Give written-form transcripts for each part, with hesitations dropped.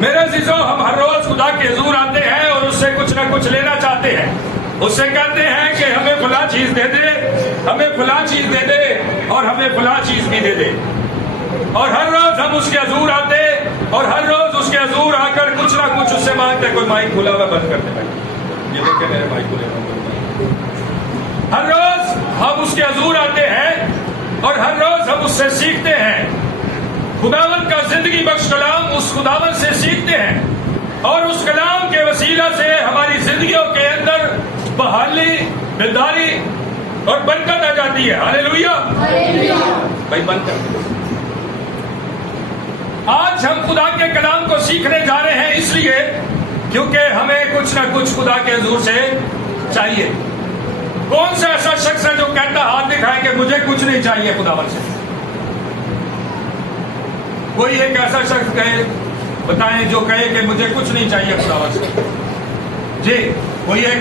میرے عزیزوں، ہم ہر روز خدا کے حضور آتے ہیں اور اس سے کچھ نہ کچھ لینا چاہتے ہیں. اس سے کہتے ہیں کہ ہمیں فلاں چیز دے دے، ہمیں فلاں چیز دے دے اور ہمیں فلاں چیز بھی دے دے. اور ہر روز ہم اس کے حضور آتے اور ہر روز اس کے حضور آ کر کچھ نہ کچھ اس سے مانگتے. کوئی مائک کھلا ہوا بند کرتے بھائی، یہ دیکھیں میرے مائک کھلے ہوئے. ہر روز ہم اس کے حضور آتے ہیں اور ہر روز ہم اس سے سیکھتے ہیں. خداوند کا زندگی بخش کلام اس خداوند سے سیکھتے ہیں اور اس کلام کے وسیلہ سے ہماری زندگیوں کے اندر بحالی، بیداری اور برکت آ جاتی ہے. ہاللیلویا. بھائی بند کر. آج ہم خدا کے کلام کو سیکھنے جا رہے ہیں اس لیے کیونکہ ہمیں کچھ نہ کچھ خدا کے حضور سے چاہیے. کون سا ایسا شخص ہے جو کہتا ہاتھ دکھائے کہ مجھے کچھ نہیں چاہیے خداوند سے؟ کوئی ایک ایسا شخص کہے، بتائیں جو کہے کہ مجھے کچھ نہیں چاہیے خداوند سے. جی کوئی ایک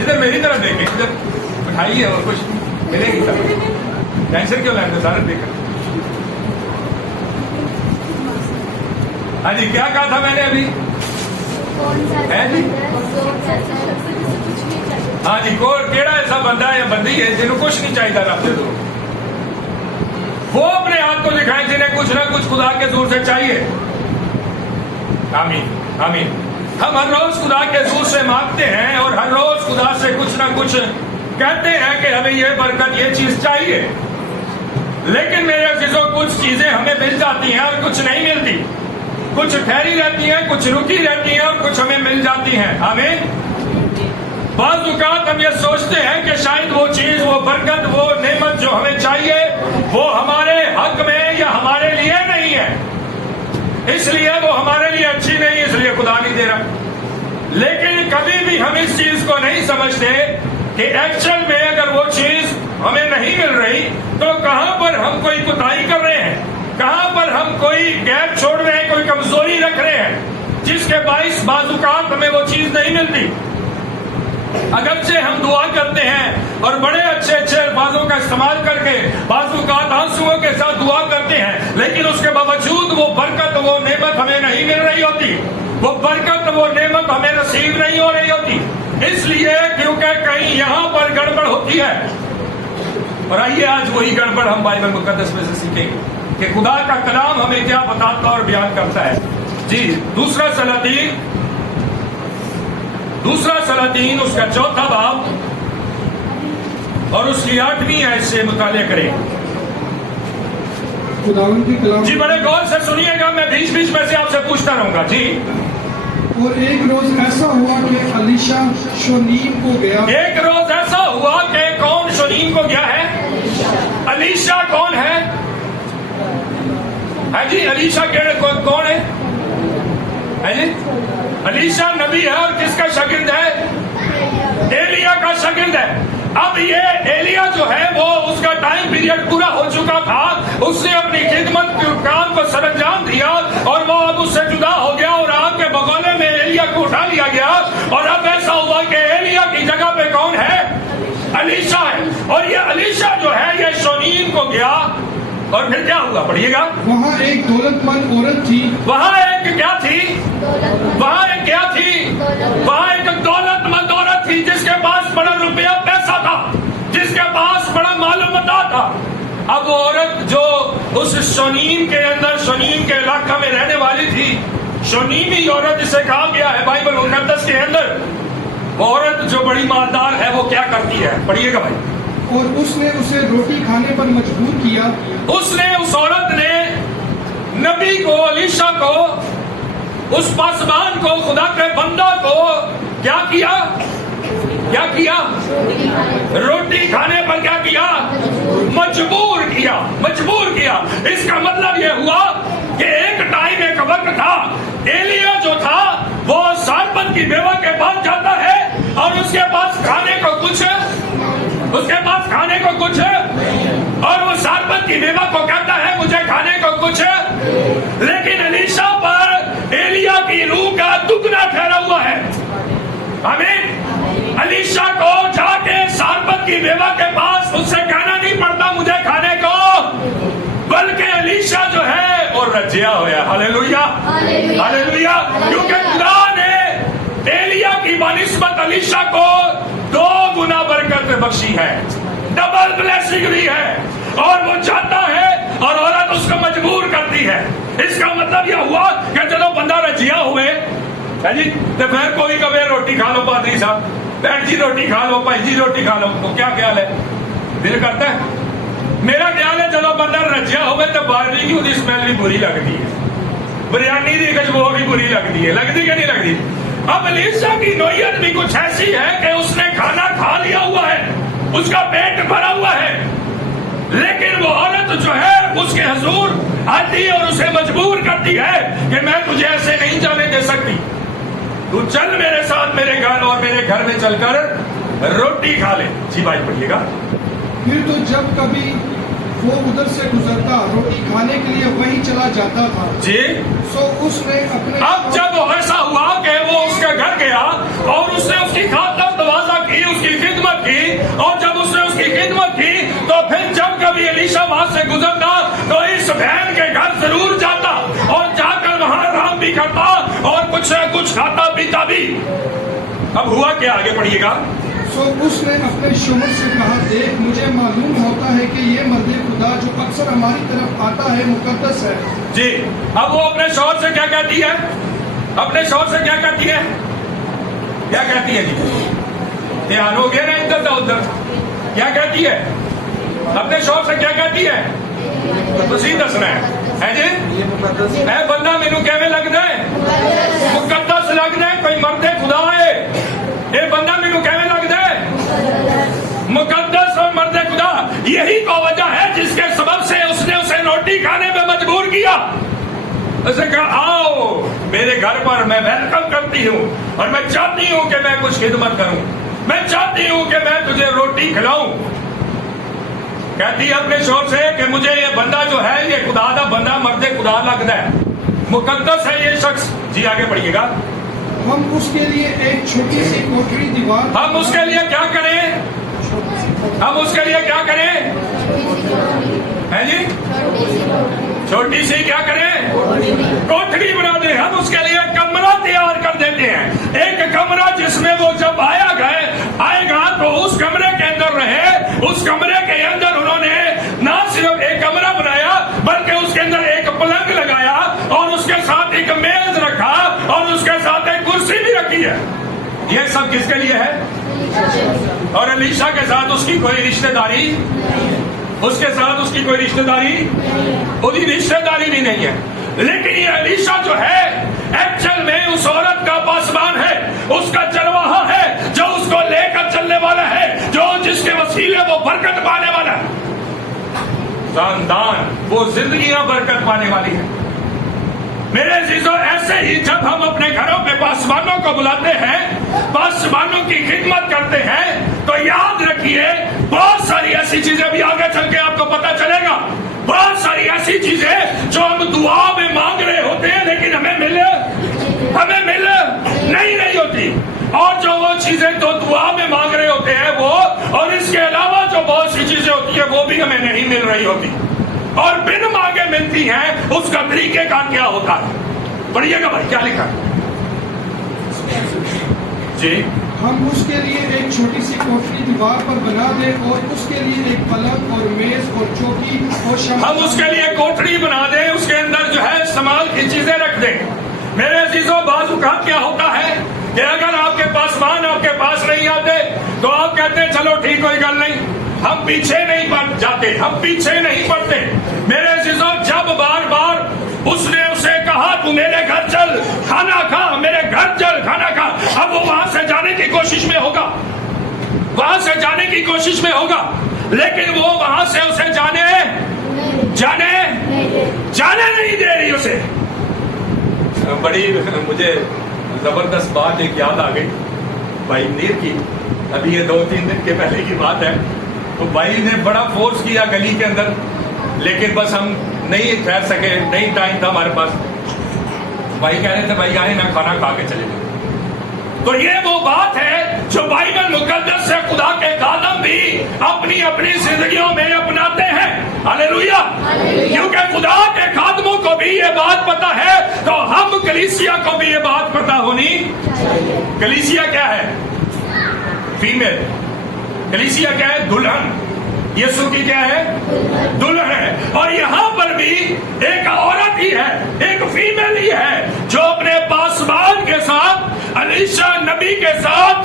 ادھر میری طرف دیکھیں، ادھر بٹھائیے اور کچھ ملے گی. ٹینشن کیوں لیتے سارے دیکھ. ہاں جی کیا کہا تھا میں نے ابھی؟ ہاں جی کیڑا ایسا بندہ ہے یا بندی ہے جنہوں کچھ نہیں چاہیے رب سے؟ وہ اپنے ہاتھ کو دکھائیں جنہیں کچھ نہ کچھ خدا کے حضور سے چاہیے. آمین آمین. ہم ہر روز خدا کے حضور سے مانگتے ہیں اور ہر روز خدا سے کچھ نہ کچھ کہتے ہیں کہ ہمیں یہ برکت، یہ چیز چاہیے. لیکن میرے عزیزوں کچھ چیزیں ہمیں مل جاتی ہیں اور کچھ نہیں ملتی. کچھ ٹھہری رہتی ہیں، کچھ رکی رہتی ہیں اور کچھ ہمیں مل جاتی ہیں. آمین. بعض اوقات ہم یہ سوچتے ہیں کہ شاید وہ چیز، وہ برکت، وہ نعمت جو ہمیں چاہیے وہ ہمارے حق میں یا ہمارے لیے نہیں ہے، اس لیے وہ ہمارے لیے اچھی نہیں، اس لیے خدا نہیں دے رہا. لیکن کبھی بھی ہم اس چیز کو نہیں سمجھتے کہ ایکچوئل میں اگر وہ چیز ہمیں نہیں مل رہی تو کہاں پر ہم کوئی کوتاہی کر رہے ہیں، کہاں پر ہم کوئی گیپ چھوڑ رہے ہیں، کوئی کمزوری رکھ رہے ہیں جس کے باعث بعض اوقات ہمیں وہ چیز نہیں ملتی. اگرچہ ہم دعا کرتے ہیں اور بڑے اچھے اچھے الفاظوں کا استعمال کر کے بعض اوقات آنسوؤں کے ساتھ دعا کرتے ہیں، لیکن اس کے باوجود وہ برکت، وہ نعمت ہمیں نہیں مل رہی ہوتی، وہ برکت، وہ نعمت ہمیں نصیب نہیں ہو رہی ہوتی. اس لیے کیونکہ کہیں یہاں پر گڑبڑ ہوتی ہے. اور آئیے آج وہی گڑبڑ ہم بائبل مقدس میں سے سیکھیں گے کہ خدا کا کلام ہمیں کیا بتاتا اور بیان کرتا ہے. جی دوسرا سلاطین اس کا 4 باب اور اس کی 8ویں آیت سے مطالعہ کریں. جی بڑے غور سے سنیے گا، میں بیچ بیچ میں سے آپ سے پوچھتا رہوں گا. جی. اور ایک روز ایسا ہوا کہ الیشا شونیم کو گیا. ایک روز ایسا ہوا کہ کون شونیم کو گیا ہے؟ الیشا کون ہے؟ جی الیشا کون ہے؟ الیشا نبی ہے اور کس کا شاگرد ہے؟ ایلیا کا شاگرد ہے. اب یہ ایلیا جو ہے وہ اس کا ٹائم پیریڈ پورا ہو چکا تھا، اس نے اپنی خدمت کے کام کو سر انجام دیا اور وہ اب اس سے جدا ہو گیا اور آگ کے بگولے میں ایلیا کو اٹھا لیا گیا. اور اب ایسا ہوا کہ ایلیا کی جگہ پہ کون ہے؟ الیشا ہے. اور یہ الیشا جو ہے یہ شونیم کو گیا اور پھر کیا ہوا؟ پڑھیے گا. وہاں ایک دولت مند عورت تھی. وہاں ایک کیا تھی؟ وہاں ایک کیا تھی؟ وہاں ایک دولت مند عورت تھی جس کے پاس بڑا روپیہ پیسہ تھا، جس کے پاس بڑا مال و متاع تھا. اب وہ عورت جو اس شونیم کے اندر، شونیم کے علاقہ میں رہنے والی تھی، شونیمی عورت جسے کہا گیا ہے بائبل مقدس کے اندر، وہ عورت جو بڑی مالدار ہے وہ کیا کرتی ہے؟ پڑھیے گا بھائی. اور اس نے اسے روٹی کھانے پر مجبور کیا. اس عورت نے نبی کو، الیشا کو، اس پاسبان کو، خدا کے بندہ کو کیا کیا؟ روٹی کھانے پر کیا کیا؟ مجبور کیا. اس کا مطلب یہ ہوا کہ ایک ٹائم، ایک وقت تھا، ایلیا جو تھا وہ سارپت کی بیوہ کے پاس جاتا ہے اور اس کے پاس کھانے کو کچھ اور وہ سارپت کی بیوہ کو کہتا ہے مجھے کھانے کو کچھ. لیکن الیشا پر ایلیا کی روح کا دگنا ٹھہرا ہوا ہے. آمین. الیشا کو جا کے سارپت کی بیوہ کے پاس اس سے کہنا نہیں پڑتا مجھے کھانے کو، بلکہ الیشا رجیا ہوا. ہاللیلویا ہاللیلویا. کیونکہ خدا نے ایلیا کی بنسبت الیشا کو 2 گنا برکت بخشی ہے, ڈبل بلیسنگ دی ہے. اور وہ چاہتا ہے اور عورت اس کو مجبور کرتی ہے. اس کا مطلب یہ ہوا کہ چلو بندہ رجیا ہوئے جی تو پھر کوئی کبھی روٹی کھا لو پادری صاحب, بہن جی روٹی کھا لو, بھائی جی روٹی کھا لو. تو کیا خیال ہے, دل کرتا ہے؟ میرا خیال ہے چلو بندہ رجیا ہوئے تو باربیکیو کی اسمیل بھی بری لگتی ہے, بریانی کی خوشبو بھی بری لگتی ہے. لگتی کہ نہیں لگتی؟ اب الیشا کی نوعیت بھی کچھ ایسی ہے کہ اس نے کھانا کھا لیا ہوا ہے, اس کا پیٹ بھرا ہوا ہے, لیکن وہ عورت جو ہے اس کے حضور آتی ہے اور اسے مجبور کرتی ہے کہ میں تجھے ایسے نہیں جانے دے سکتی, تو چل میرے ساتھ میرے گھر اور میرے گھر میں چل کر روٹی کھا لے. جی بھائی پڑھیے گا. پھر تو جب کبھی وہ ادھر سے گزرتا روٹی کھانے کے لیے وہیں چلا جاتا تھا. جی سو اس نے اپنے اب جب ایسا ہوا کہ وہ اس کے گھر گیا اور اس نے اس کی خاطر تواضع کی, اس کی خدمت کی, اور جب اس نے اس کی خدمت کی تو پھر جب کبھی الیشا وہاں سے گزرتا تو اس بہن کے گھر ضرور جاتا اور جا کر وہاں آرام بھی کرتا اور کچھ نہ کچھ کھاتا پیتا بھی. اب ہوا کیا, آگے پڑھیے گا. سو اس نے اپنے شوہر سے کہا, دیکھ مجھے معلوم ہوتا ہے کہ یہ مرد خدا جو اکثر ہماری طرف آتا ہے مقدس ہے. جی اب وہ اپنے شوہر سے کیا کہتی ہے, اپنے شوہر سے کیا کہتی ہے, کیا کہتی ہے جی, دھیان ہو گیا نا ادھر ادھر, کیا کہتی ہے اپنے شوہر سے, کیا کہتی ہے تو سی دسنا ہے جی. اے بندہ مینو کیویں لگدا ہے, مقدس لگدا ہے, کوئی مرد خدا ہے. اے بندہ مینو کیویں لگدا ہے, مقدس اور مرد خدا. یہی تو وجہ ہے جس کے سبب سے اس نے اسے روٹی کھانے میں مجبور کیا. اسے کہا آؤ میرے گھر پر, میں ویلکم کرتی ہوں اور میں چاہتی ہوں کہ میں کچھ خدمت کروں, میں چاہتی ہوں کہ میں تجھے روٹی کھلاؤں. کہتی ہے اپنے شوہر سے کہ مجھے یہ بندہ جو ہے یہ خدا دا بندہ مرد خدا لگتا ہے, مقدس ہے یہ شخص. جی آگے پڑھیے گا. ہم اس کے لیے ایک چھوٹی سی کوٹری دیوار, ہم اس کے لیے کیا کریں, ہم اس کے لیے کیا کریں ہے جی, چھوٹی سی کیا کریں, کوٹری بنا دیں. ہم اس کے لیے کمرہ تیار کر دیتے ہیں, ایک کمرہ جس میں وہ جب آئے گا تو اس کمرے کے اندر رہے. اس کمرے کے اندر انہوں نے نہ صرف ایک کمرہ بنایا بلکہ اس کے اندر ایک پلنگ لگایا اور اس کے ساتھ ایک میز رکھا اور اس کے ساتھ ایک کرسی بھی رکھی ہے. یہ سب کس کے لیے ہے, اور الیشا کے ساتھ اس کی کوئی رشتہ داری, اس کے ساتھ اس کی کوئی رشتہ داری, کوئی رشتہ داری بھی نہیں ہے. لیکن یہ الیشا جو ہے ایکچوئل میں اس عورت کا پاسبان ہے, اس کا چرواہا ہے, جو اس کو لے کر چلنے والا ہے, جو جس کے وسیلے وہ برکت پانے والا ہے. خاندان وہ زندگیاں برکت پانے والی ہیں. میرے عزیزو ایسے ہی جب ہم اپنے گھروں میں پاسبانوں کو بلاتے ہیں, پاسبانوں کی خدمت کرتے ہیں, تو یاد رکھیے بہت ساری ایسی چیزیں بھی آگے چل کے آپ کو پتا چلے گا. بہت ساری ایسی چیزیں جو ہم دعا میں مانگ رہے ہوتے ہیں لیکن ہمیں مل نہیں رہی ہوتی, اور جو وہ چیزیں تو دعا میں مانگ رہے ہوتے ہیں وہ, اور اس کے علاوہ جو بہت سی چیزیں ہوتی ہیں وہ بھی ہمیں نہیں مل رہی ہوتی, اور بن مانگے ملتی ہیں. اس کا طریقہ کار کیا ہوتا ہے, پڑھیے گا بھائی کیا لکھا ہے جی. ہم اس کے لیے ایک چھوٹی سی کوٹری دیوار پر بنا دیں اور اس کے لیے ایک پلنگ اور میز اور چوکی اور ہم اس کے لیے کوٹری بنا دیں, اس کے اندر جو ہے استعمال کی چیزیں رکھ دیں. میرے عزیزوں بعض اوقات کیا ہوتا ہے کہ اگر آپ کے پاس مان آپ کے پاس نہیں آتے تو آپ کہتے ہیں چلو ٹھیک کوئی گل نہیں, ہم پیچھے نہیں پڑ جاتے, ہم پیچھے نہیں پڑتے. میرے عزیزوں جب بار بار اس نے اسے کہا تو میرے گھر چل کھانا کھا, میرے گھر چل کھانا کھا, اب وہ وہاں سے جانے کی کوشش میں ہوگا, وہاں سے جانے کی کوشش میں ہوگا, لیکن وہ وہاں سے اسے جانے نہیں دے رہی اسے. بڑی مجھے زبردست بات ایک یاد آ گئی بھائی منیر کی, ابھی یہ 2-3 دن کے پہلے کی بات ہے. تو بھائی نے بڑا فورس کیا گلی کے اندر, لیکن بس ہم نہیں ٹھہر سکے, نہیں ٹائم تھا ہمارے پاس. بھائی کہہ رہے تھے بھائی آئے نا کھانا کھا کے چلے گئے. تو یہ وہ بات ہے جو بائبل مقدس سے خدا کے خادم بھی اپنی اپنی زندگیوں میں اپناتے ہیں. ہاللیلویا. کیونکہ خدا کے خادموں खादमों को भी ये बात पता है, तो हम कलीसिया को भी ये बात पता होनी। कलीसिया क्या है? फीमेल। कलीसिया क्या है? दुल्हन। यीशु की क्या है? दुल्हन है। और यहाँ पर भी एक औरत ही है, एक फीमेल ही है जो अपने पासवान के साथ, एलीशा नबी के साथ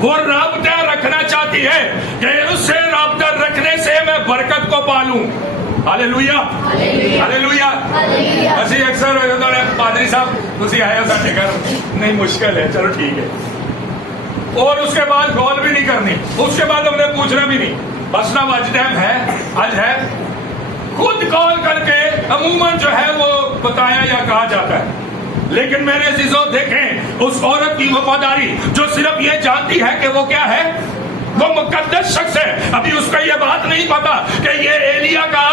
वो राबता रखना चाहती है कि उससे राबता रखने से मैं बरकत को पालूं। Hallelujah, hallelujah. ਅਸੀਂ ਅਕਸਰ ਉਹਨਾਂ ਪਾਦਰੀ ਸਾਹਿਬ ਤੁਸੀਂ ਆਏ ਹੋ ਸਾਡੇ ਘਰ, नहीं मुश्किल है, चलो ठीक है। और उसके बाद कॉल भी नहीं करनी, उसके बाद हमने पूछना भी नहीं, बस ना आज टाइम है, आज है, खुद कॉल करके अमूमन जो है वो बताया या कहा जाता है। लेकिन मेरे अजीजों देखें उस औरत की वफादारी जो सिर्फ ये जानती है कि वो क्या है, वो मुकद्दस शख्स है। अभी उसको ये बात नहीं पता कि ये एलिया का,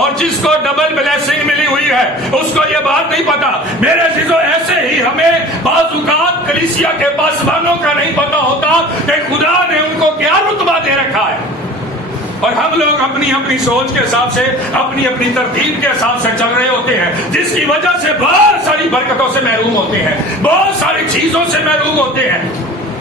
और जिसको डबल ब्लेसिंग मिली हुई है उसको ये बात नहीं पता। मेरे अजीजों ऐसे ही हमें बाज़-औक़ात कलीसिया के पासवानों का नहीं पता होता कि खुदा ने उनको क्या रुतबा दे रखा है, और हम लोग अपनी अपनी सोच के हिसाब से, अपनी अपनी तरतीब के हिसाब से चल रहे होते हैं, जिसकी वजह से बहुत सारी बरकतों से महरूम होते हैं, बहुत सारी चीजों से महरूम होते हैं।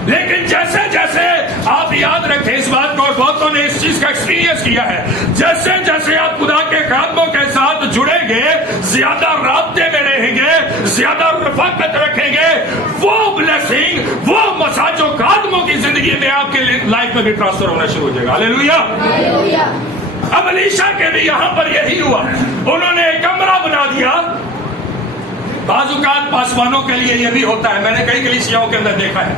लेकिन जैसे जैसे आप याद रखें इस बात को, और बहुतों ने इस चीज का एक्सपीरियंस किया है, जैसे जैसे आप खुदा के खादमों के साथ जुड़ेंगे, ज्यादा राब्ते में रहेंगे, ज्यादा रफाकत रखेंगे, वो ब्लेसिंग, वो मसाजो खादमों की जिंदगी में आपके लाइफ में भी ट्रांसफर होना शुरू हो जाएगा। हालेलुया। अब एलीशा के भी यहाँ पर यही हुआ, उन्होंने एक कमरा बना दिया। बाज़-औक़ात पासवानों के लिए यह भी होता है, मैंने कई कलीसियाओं के अंदर देखा है,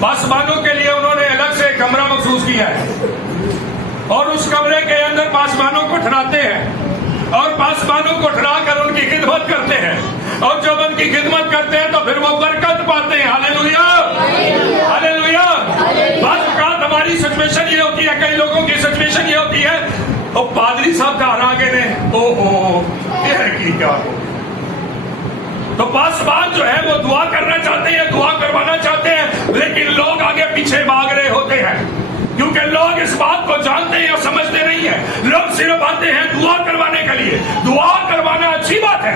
पासवानों के लिए उन्होंने अलग से कमरा मखसूस किया है, और उस कमरे के अंदर पासवानों को ठहराते हैं, और पासवानों को ठहरा कर उनकी खिदमत करते हैं, और जब उनकी खिदमत करते हैं तो फिर वो बरकत पाते हैं। Hallelujah, hallelujah. बाज़-औक़ात हमारी सिचुएशन ये होती है, कई लोगों की सिचुएशन ये होती है, और पादरी साहब का आगे ने ओहो ये की क्या, तो पासवान जो है वो दुआ करना चाहते हैं, दुआ करवाना चाहते हैं, लेकिन लोग आगे पीछे भाग रहे होते हैं, क्योंकि लोग इस बात को जानते हैं या समझते नहीं है। लोग सिर्फ आते हैं दुआ करवाने के लिए। दुआ करवाना अच्छी बात है,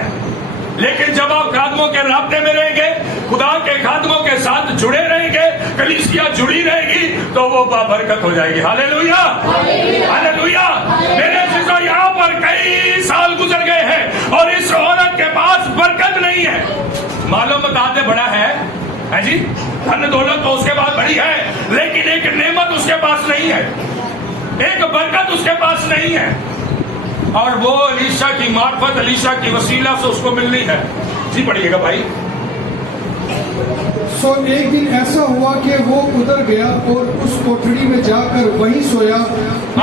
लेकिन जब आप खादमों के राब्ते में रहेंगे, खुदा के खादमों के साथ जुड़े रहेंगे, कलीसिया जुड़ी रहेगी, तो वो बाबरकत हो जाएगी। Hallelujah, hallelujah. मेरे अजीजों यहाँ पर कई साल गुजर गए हैं और इस औरत के पास बरकत नहीं है। मालूम बताते बड़ा है जी, धन दौलत तो उसके पास बड़ी है, लेकिन एक नेमत उसके पास नहीं है, एक बरकत उसके पास नहीं है, और वो एलीशा की मार्फत, एलीशा की वसीला से उसको मिलनी है। जी पढ़िएगा भाई। सो एक दिन ऐसा हुआ कि वो उधर गया और उस कोठरी में जाकर वहीं सोया।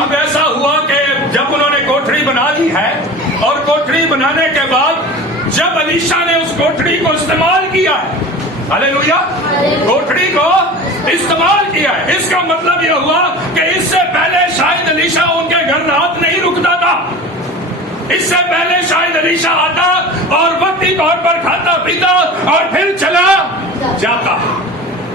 अब ऐसा हुआ कि जब उन्होंने कोठरी बना ली है, और कोठरी बनाने के बाद जब एलीशा ने उस कोठरी को इस्तेमाल किया है, हालेलुया, कोठरी को इस्तेमाल किया है, इसका मतलब यह हुआ कि इससे पहले शायद एलीशा उनके घर रात नहीं रुकता था, इससे पहले शायद एलीशा आता और वक्ती तौर पर खाता पीता और फिर चला जाता।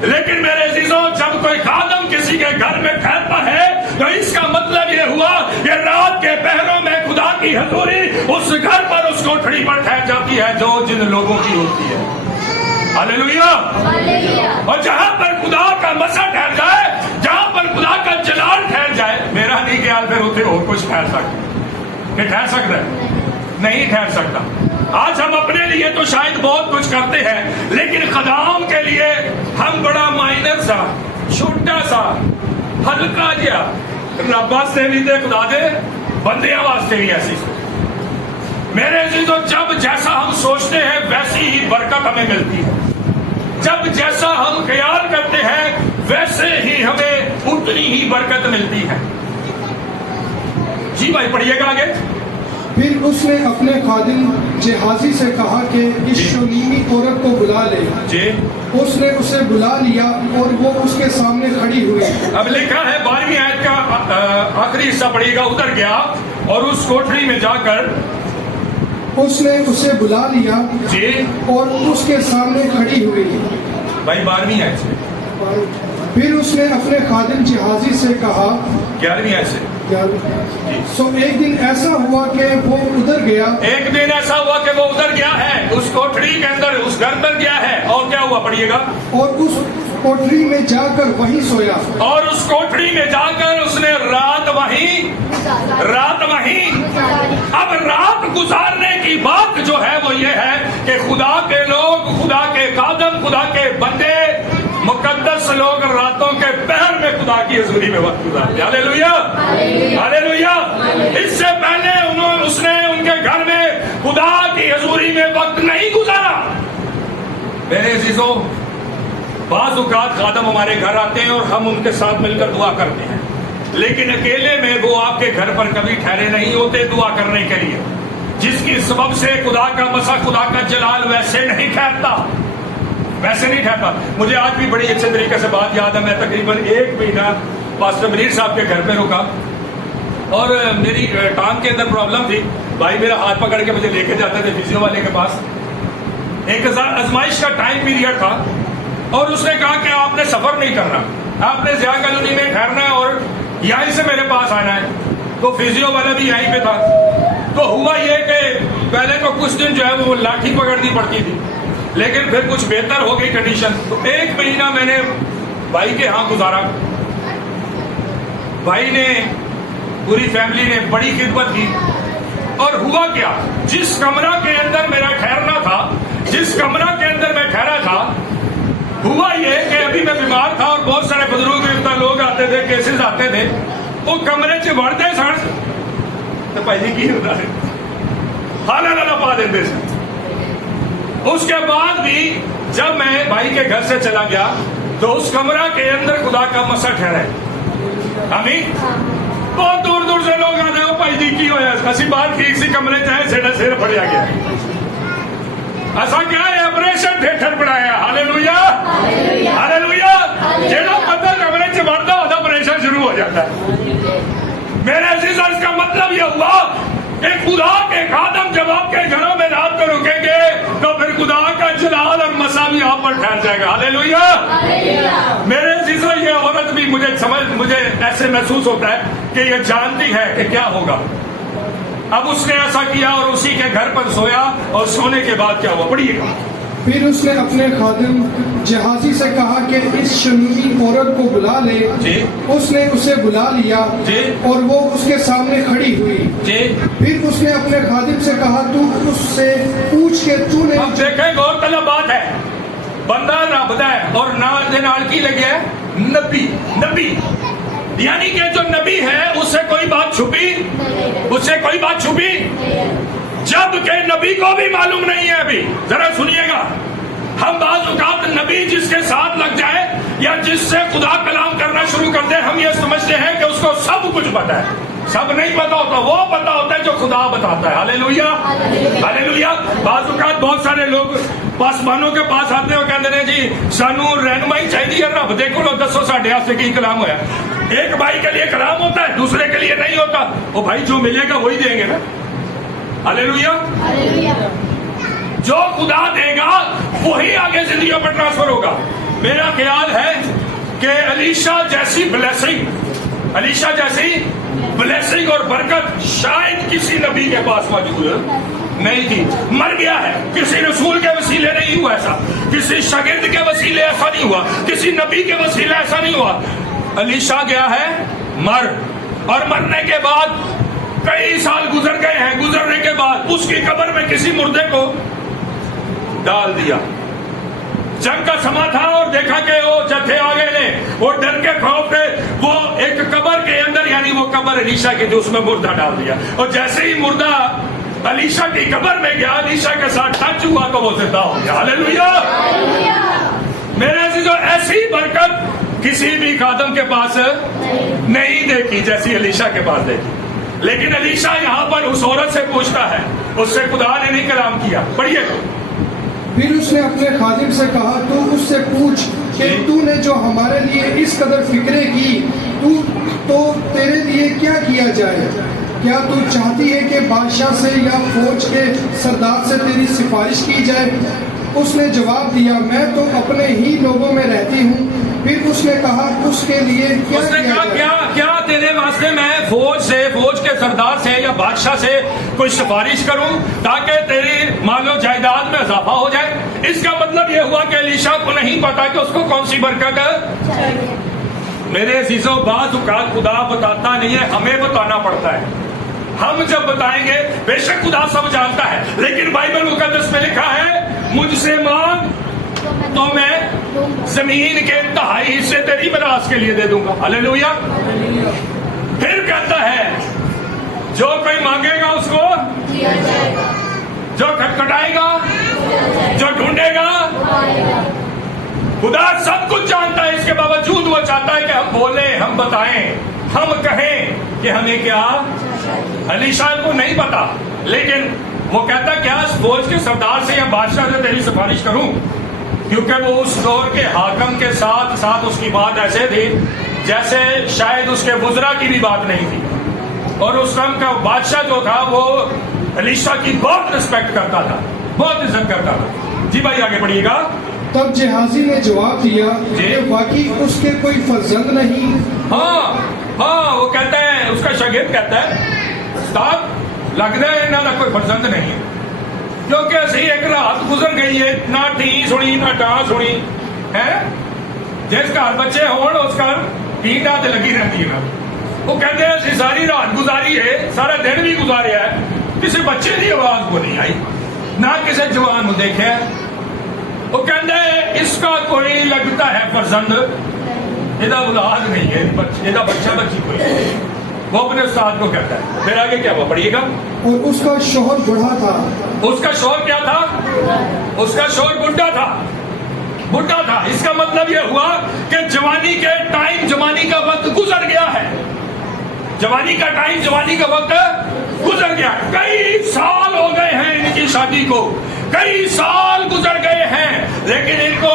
लेकिन मेरे अजीजों, जब कोई खादम किसी के घर में ठहरता है तो इसका मतलब ये हुआ कि रात के पहरों में खुदा की हजूरी उस घर पर, उस कोठरी पर ठहर जाती है जो जिन लोगों की होती है। हालेलुया। और जहां पर खुदा का मसा ठहर जाए, जहां पर खुदा का जलाल ठहर जाए, मेरा नहीं ख्याल फिर उसे और कुछ ठहर सकता है, नहीं ठहर सकता। आज हम अपने लिए तो शायद बहुत कुछ करते हैं, लेकिन खदाम के लिए हम बड़ा माइनर सा, छोटा सा, हल्का गया रब वास्ते भी दे, खुदा दे बंदियां वास्ते भी ऐसी सोच। मेरे अजीजों, जब जैसा हम सोचते हैं वैसी ही बरकत हमें मिलती है, जब जैसा हम ख्याल करते हैं वैसे ही हमें उतनी ही बरकत मिलती है। जी भाई पढ़िएगा आगे। फिर उसने अपने खादिम जेहाजी से कहा कि इस शूनीमी औरत को बुला ले। जी। उसने उसे बुला लिया और वो उसके सामने खड़ी हुई। अब लिखा है 12वीं आयत का आखिरी हिस्सा पढ़िएगा, उधर गया और उस कोठरी में जाकर उसने उसे बुला लिया जी और उसके सामने खड़ी हुई। भाई 12वीं आयत से। फिर उसने अपने खादिम जेहाजी से कहा, 11वीं आयत से। सो एक दिन ऐसा हुआ कि वो उधर गया एक दिन ऐसा हुआ कि वो उधर गया है, उस कोठरी के अंदर, उस घर पर गया है, और क्या हुआ पढ़िएगा। और उस कोठरी में जाकर वहीं सोया। और उस कोठरी में जाकर उसने रात वहीं अब रात गुजारने की बात जो है वो ये है कि खुदा के लोग, खुदा के कादम, खुदा के बंदे, मुकद्दस लोग रातों के पहर में खुदा की हजूरी में वक्त गुजारते। Hallelujah, hallelujah. इससे पहले उसने उनके घर में खुदा की हजूरी में वक्त नहीं गुजारा। मेरे अजीजों, बाज़ औक़ात खादम हमारे घर आते हैं और हम उनके साथ मिलकर दुआ करते हैं, लेकिन अकेले में वो आपके घर पर कभी ठहरे नहीं होते दुआ करने के लिए, जिसकी सबब से खुदा का मसा, खुदा का जलाल वैसे नहीं ठहरता। मुझे आज भी बड़ी अच्छे तरीके से बात याद है। मैं तकरीबन 1 महीना पास्टर मनीर साहब के घर पे रुका और मेरी टांग के अंदर प्रॉब्लम थी। भाई मेरा हाथ पकड़ के मुझे लेके जाते थे फिजियो वाले के पास। एक आजमाइश का टाइम पीरियड था और उसने कहा कि आपने सफर नहीं करना, आपने ज़िया कॉलोनी में ठहरना है और यहीं से मेरे पास आना है। तो फिजियो वाला भी यहीं पे था। तो हुआ ये कि पहले तो कुछ दिन जो है वो लाठी पकड़नी पड़ती थी, लेकिन फिर कुछ बेहतर हो गई कंडीशन। तो 1 महीना मैंने भाई के यहाँ गुजारा। भाई ने, पूरी फैमिली ने बड़ी खिदमत की। और हुआ क्या, जिस कमरा के अंदर मेरा ठहरना था, जिस कमरा के अंदर मैं ठहरा था, हुआ ये कि अभी मैं बीमार था और बहुत सारे बुजुर्ग लोग आते थे, केसेस आते थे। वो कमरे च बढ़ते सर तो भाई की होता है, हाल पा देते सर। उसके बाद भी जब मैं भाई के घर से चला गया तो उस कमरा के अंदर खुदा का मसा ठहरा। आमीन। बहुत दूर दूर से लोग आते हो, भाई जी की होया असी बाहर ठीक सी कमरे चाहे सेड़ा सिर फड़िया गया, ऐसा क्या है, ऑपरेशन थिएटर बनाया। Hallelujah, hallelujah. जेड़ा बंदा कमरे च बढ़ता होता ऑपरेशन शुरू हो जाता है। मेरे अजीज़, इसका मतलब यह हुआ कि खुदा के खादम जब आपके घरों में रात को रुकेंगे तो फिर खुदा का जलाल और मसा भी आप पर ठहर जाएगा। हालेलुया। मेरे अजीज़ों, ये औरत भी मुझे ऐसे महसूस होता है कि ये जानती है कि क्या होगा। अब उसने ऐसा किया और उसी के घर पर सोया, और सोने के बाद क्या हुआ पढ़िएगा। फिर उसने अपने खादिम जहाजी से कहा कि इस शर्मीली औरत को बुला ले। जी। उसने उसे बुला लिया। जी। और वो उसके सामने खड़ी हुई। जी। फिर उसने अपने खादिम से कहा, तू उससे पूछ के तूने। अब देखें, गौरतलब बात है, बंदा रब दा है और नाल दे नाल की लगे है नबी, यानी कि जो नबी है उससे कोई बात छुपी, जब के नबी को भी मालूम नहीं है। अभी जरा सुनिएगा, हम बाज़ औक़ात नबी जिसके साथ लग जाए या जिससे खुदा कलाम करना शुरू कर दे, हम ये समझते हैं कि उसको सब कुछ पता है। सब नहीं पता होता, वो पता होता है जो खुदा बताता है। Hallelujah, hallelujah. बाज़ औक़ात बहुत सारे लोग पासवानों के पास आते हो, कहते हैं जी सानू रहनुमाई चाहिए, रब देखो लो दसो साढ़े वास्ते की कलाम होया। एक भाई के लिए कलाम होता है, दूसरे के लिए नहीं होता। वो भाई जो मिलेगा वही देंगे ना। हालेलुया। जो खुदा देगा वही आगे जिंदगियों पर ट्रांसफर होगा। मेरा ख्याल है कि अलीशा जैसी ब्लेसिंग और बरकत शायद किसी नबी के पास मौजूद नहीं थी। मर गया है, किसी रसूल के वसीले नहीं हुआ ऐसा, किसी शागिर्द के वसीले ऐसा नहीं हुआ, किसी नबी के वसीले ऐसा नहीं हुआ। अलीशा गया है और मरने के बाद कई साल गुजर गए हैं। गुजरने के बाद उसकी कब्र में किसी मुर्दे को डाल दिया। जंग का समा था और देखा कि वो जत्थे आ गए ने, वो डर के खौफ से वो एक कब्र के अंदर, यानी वो कब्र अलीशा की थी, उसमें मुर्दा डाल दिया। और जैसे ही मुर्दा अलीशा की कब्र में गया, अलीशा के साथ टच हुआ तो वो जिंदा हो गया। हालेलुया। मेरे अजीजों, ऐसी बरकत किसी भी खादम के पास नहीं देखी जैसी अलीशा के पास देखी। लेकिन अलीशा यहाँ पर उस औरत से पूछता है, उससे खुदा ने नहीं कलाम किया। पढ़िए। फिर उसने अपने खादिम से कहा, तू उससे पूछ कि तूने जो हमारे लिए इस कदर फिक्रे की, तो तेरे लिए क्या किया जाए? क्या तू चाहती है कि बादशाह से या फौज के सरदार से तेरी सिफारिश की जाए? उसने जवाब दिया, मैं तो अपने ही लोगों में रहती हूँ, پھر اس نے کہا اس کے لیے کیا اس نے کہا کیا جائے؟ کیا تیرے واسطے میں فوج کے سردار سے یا بادشاہ سے کوئی سفارش کروں تاکہ تیری مال و جائیداد میں اضافہ ہو جائے؟ اس کا مطلب یہ ہوا کہ الیشا کو نہیں پتا کہ اس کو کون سی برکت ہے۔ میرے عزیزوں، بعض اوقات خدا بتاتا نہیں ہے، ہمیں بتانا پڑتا ہے۔ ہم جب بتائیں گے، بے شک خدا سب جانتا ہے، لیکن بائبل مقدس میں لکھا ہے مجھ سے مانگ تو میں زمین کے انتہائی حصے تیری میراث کے لیے دے دوں گا۔ ہاللیلویا۔ پھر کہتا ہے جو کوئی مانگے گا اس کو دیا جائے گا، جو کھٹکھٹائے گا، جو ڈھونڈے گا۔ خدا سب کچھ جانتا ہے، اس کے باوجود وہ چاہتا ہے کہ ہم بولیں، ہم بتائیں، ہم کہیں کہ ہمیں کیا۔ الیشا کو نہیں پتا، لیکن وہ کہتا کیا فوج کے سردار سے یا بادشاہ سے تیری سفارش کروں، کیونکہ وہ اس دور کے حاکم کے ساتھ ساتھ اس کی بات ایسے تھی جیسے شاید اس کے وزراء کی بھی بات نہیں تھی، اور اس ٹائم کا بادشاہ جو تھا وہ الیشا کی بہت رسپیکٹ کرتا تھا، بہت عزت کرتا تھا۔ جی بھائی آگے بڑھیے گا۔ تب جہازی نے جواب دیا کہ واقعی اس کے کوئی فرزند نہیں۔ ہاں وہ کہتا ہے، اس کا شاگرد کہتا ہے استاد لگتا ہے انہوں کا کوئی فرزند نہیں ہے، کیونکہ اسی ایک رات گزر گئی ہے، نہ ٹی سنی نہ ٹان سنی ہے۔ جس گھر بچے ہون اس گھر ٹی ٹان لگی رہتی ہے۔ وہ کہتے ہیں اسی ساری رات گزاری ہے، سارا دن بھی گزاریا ہے، کسی بچے کی آواز کو نہیں آئی، نہ کسی جوان کو دیکھے۔ وہ کہتے ہیں اس کا کوئی لگتا ہے فرزند، یہ اولاد نہیں ہے، یہ بچہ بچی کوئی ہے۔ وہ اپنے استاد کو کہتا ہے۔ پھر آگے کیا ہوا پڑھیے گا۔ اور اس کا شوہر بوڑھا تھا۔ اس کا شوہر کیا تھا؟ اس کا شوہر بڈھا تھا، بڈھا تھا۔ اس کا مطلب یہ ہوا کہ جوانی کے ٹائم، جوانی کا وقت گزر گیا ہے، جوانی کا ٹائم، جوانی کا وقت گزر گیا ہے۔ کئی سال ہو گئے ہیں ان کی شادی کو، کئی سال گزر گئے ہیں، لیکن ان کو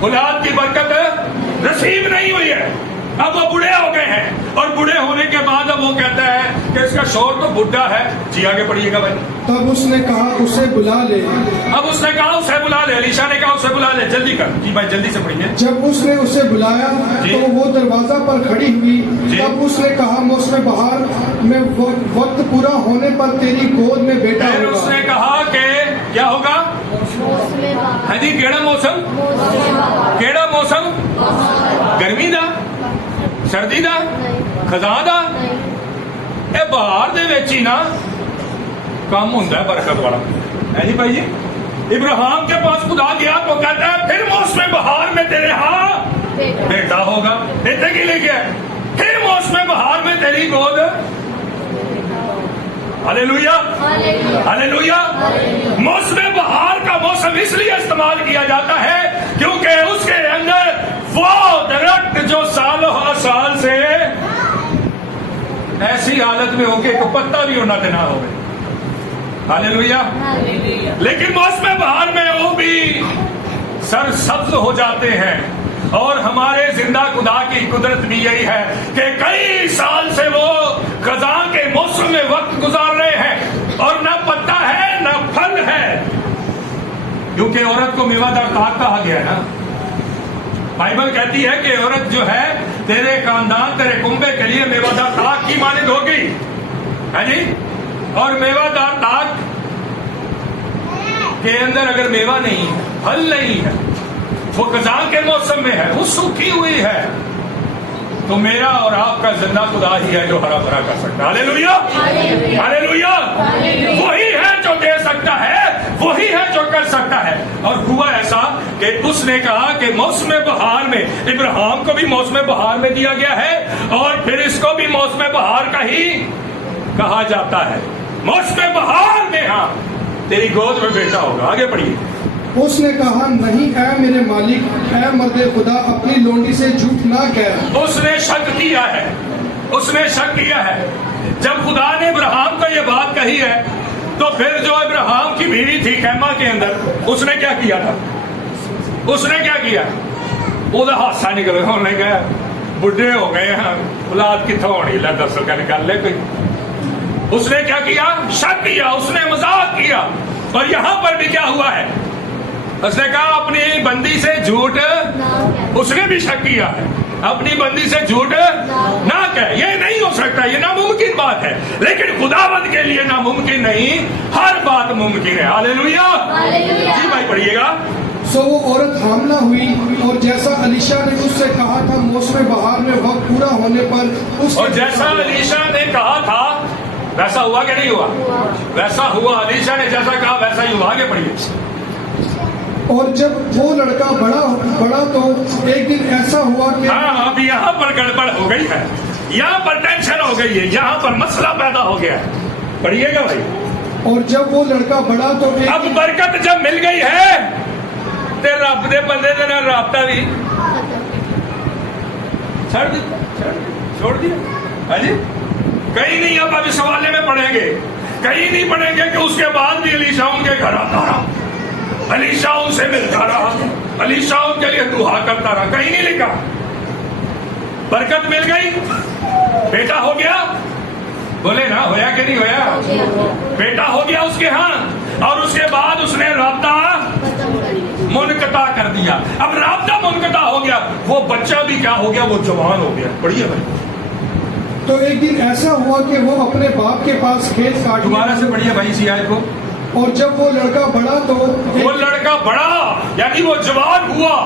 اولاد کی برکت نصیب نہیں ہوئی ہے۔ اب وہ بوڑھے ہو گئے ہیں، اور بوڑھے ہونے کے بعد اب وہ کہتا ہے کہ اس کا شوہر تو بڈھا ہے۔ جی آگے پڑھیے گا بھائی۔ تب اس نے کہا اسے بلا لے۔ اب اس نے کہا اسے بلا لے، الیشا نے کہا اسے بلا لے، جلدی کر۔ جی بھائی جلدی سے پڑھیے۔ جب اس نے اسے بلایا تو وہ دروازہ پر کھڑی ہوئی۔ تب اس نے کہا موسم بہار میں وقت پورا ہونے پر تیری گود میں بیٹا پھر اس ہوگا۔ نے کہا کہ کیا ہوگا؟ ہاں جی، کیڑا موسم؟ کیڑا موسم؟ گرمی دا، سردی دا، خزاں دا؟ اے بہار دے وچ ہی نا کام ہوندا ہے برکت والا، ہے جی بھائی جی۔ ابراہیم کے پاس خدا گیا تو کہتا ہے پھر موسم بہار میں تیرے ہاں بیٹا ہوگا۔ اتنے کی لے کے پھر موسم بہار میں تیری گود۔ ہاللیلویا، ہاللیلویا۔ موسم بہار کا موسم اس لیے استعمال کیا جاتا ہے کیونکہ اس کے اندر وہ درخت جو سالوں سال سے ایسی حالت میں ہو کہ ایک پتا بھی ہونا نہ ہو۔ ہاللیلویا۔ لیکن موسم بہار میں وہ بھی سر سبز ہو جاتے ہیں، اور ہمارے زندہ خدا کی قدرت بھی یہی ہے کہ کئی سال سے وہ خزاں کے موسم میں وقت گزار رہے ہیں، اور نہ پتا ہے نہ پھل ہے، کیونکہ عورت کو میوہ دار طاق کہا گیا ہے نا۔ بائبل کہتی ہے کہ عورت جو ہے تیرے خاندان، تیرے کنبے کے لیے میوہ دار طاق کی مانند ہوگی، ہے جی۔ اور میوہ دار طاق کے اندر اگر میوہ نہیں ہے، پھل نہیں ہے، وہ خزاں کے موسم میں ہے، وہ سوکھی ہوئی ہے، تو میرا اور آپ کا زندہ خدا ہی ہے جو ہرا بھرا کر سکتا ہے۔ ہاللیلویا، ہاللیلویا۔ وہی ہے جو دے سکتا ہے، وہی ہے جو کر سکتا ہے۔ اور ہوا ایسا کہ اس نے کہا کہ موسم بہار میں، ابراہیم کو بھی موسم بہار میں دیا گیا ہے، اور پھر اس کو بھی موسم بہار کا ہی کہا جاتا ہے۔ موسم بہار میں ہاں تیری گود میں بیٹا ہوگا۔ آگے پڑھیے۔ اس نے کہا نہیں اے میرے مالک، اے مرد خدا اپنی لونڈی سے جھوٹ نہ کہہ۔ اس نے شک کیا ہے، اس نے شک کیا ہے۔ جب خدا نے ابراہیم کو یہ بات کہی ہے تو پھر جو ابراہیم کی بیوی تھی خیمہ کے اندر، اس نے کیا کیا تھا؟ اس نے کیا کیا؟ وہ حادثہ نکل ہونے گیا، بڈھے ہو گئے ہیں، اولاد کتوں ہونی لے دسو کیا نکال لے کوئی۔ اس نے کیا کیا؟ شک کیا، اس نے مذاق کیا۔ اور یہاں پر بھی کیا ہوا ہے؟ उसने कहा अपनी बंदी से झूठ, उसने भी शक किया है, अपनी बंदी से झूठ ना कह। ये नहीं हो सकता, ये नामुमकिन बात है, लेकिन खुदावंद के लिए नामुमकिन नहीं, हर बात मुमकिन है। हालेलुया। जी भाई पढ़िएगा। सो वो औरत हामला हुई और जैसा अलीशा ने उससे कहा था मौसम बहार में वक्त पूरा होने पर उस और जैसा अलीशा ने कहा था वैसा हुआ कि नहीं हुआ? वैसा हुआ। अलीशा ने जैसा कहा वैसा ही हुआ। आगे पढ़िए। और जब वो लड़का बड़ा तो एक दिन ऐसा हुआ कि हाँ, अब यहाँ पर गड़बड़ हो गई है, यहाँ पर टेंशन हो गई है, यहाँ पर मसला पैदा हो गया है। पढ़िएगा भाई। और जब वो लड़का बड़ा तो अब बरकत जब मिल गई है ते रब दे बंदे दे नाल राबता भी छोड़ दिया। हाँ जी, कहीं नहीं। अब इस हवाले में पढ़ेंगे, कहीं नहीं पढ़ेंगे कि उसके बाद भी अलीशा उनके घर आता रहा, अलीशा उनसे मिलता रहा, अलीशा उनके लिए दुआ करता रहा, कहीं नहीं लिखा। बरकत मिल गई, बेटा हो गया, बोले ना, होया कि नहीं होया? बेटा हो गया उसके यहाँ, और उसके बाद उसने राब्ता मुनकता कर दिया। अब राब्ता मुनकता हो गया, वो बच्चा भी क्या हो गया? वो जवान हो गया। पढ़िए भाई। तो एक दिन ऐसा हुआ कि वो अपने बाप के पास खेत काट, दोबारा से पढ़िए भाई इसी आयत को। और जब वो लड़का बड़ा तो वो लड़का बड़ा यानी वो जवान हुआ,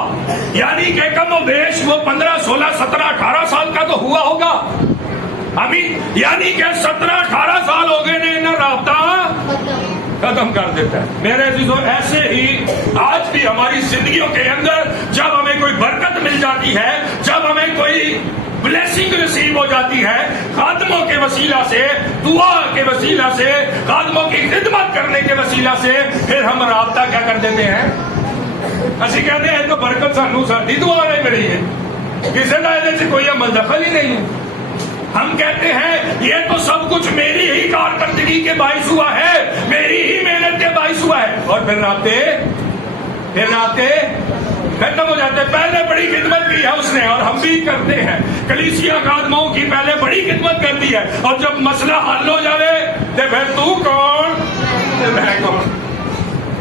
यानी कि कम बेश वो 15, 16, 17, 18 साल का तो हुआ होगा अभी, यानी कि 17, 18 साल हो गए ने ना राब्ता खत्म कर देता है। मेरे अजीजों, ऐसे ही आज भी हमारी जिंदगियों के अंदर जब हमें कोई बरकत मिल जाती है, जब हमें कोई ब्लेसिंग रिसीव हो जाती है खादमों के वसीला से, दुआ के वसीला से, खादमों की खिदमत करने के वसीला से, फिर हम राब्ता क्या कर देते हैं? असि कहते हैं तो बरकत सानू साडी दुआ नहीं मिली है, किसी का ਇਹਦੇ ਚ कोई अमल दखल ही नहीं है। हम कहते हैं ये तो सब कुछ मेरी ही कारकर्दगी के बाइस हुआ है, मेरी ही मेहनत के बाइस हुआ है, और फिर राब्ते खत्म हो जाते। पहले बड़ी खिदमत की है उसने, और हम भी करते हैं। कलीसिया खादमों की पहले बड़ी खिदमत करती है, और जब मसला हल हो जाए तो फिर तू कौन मैं कौन।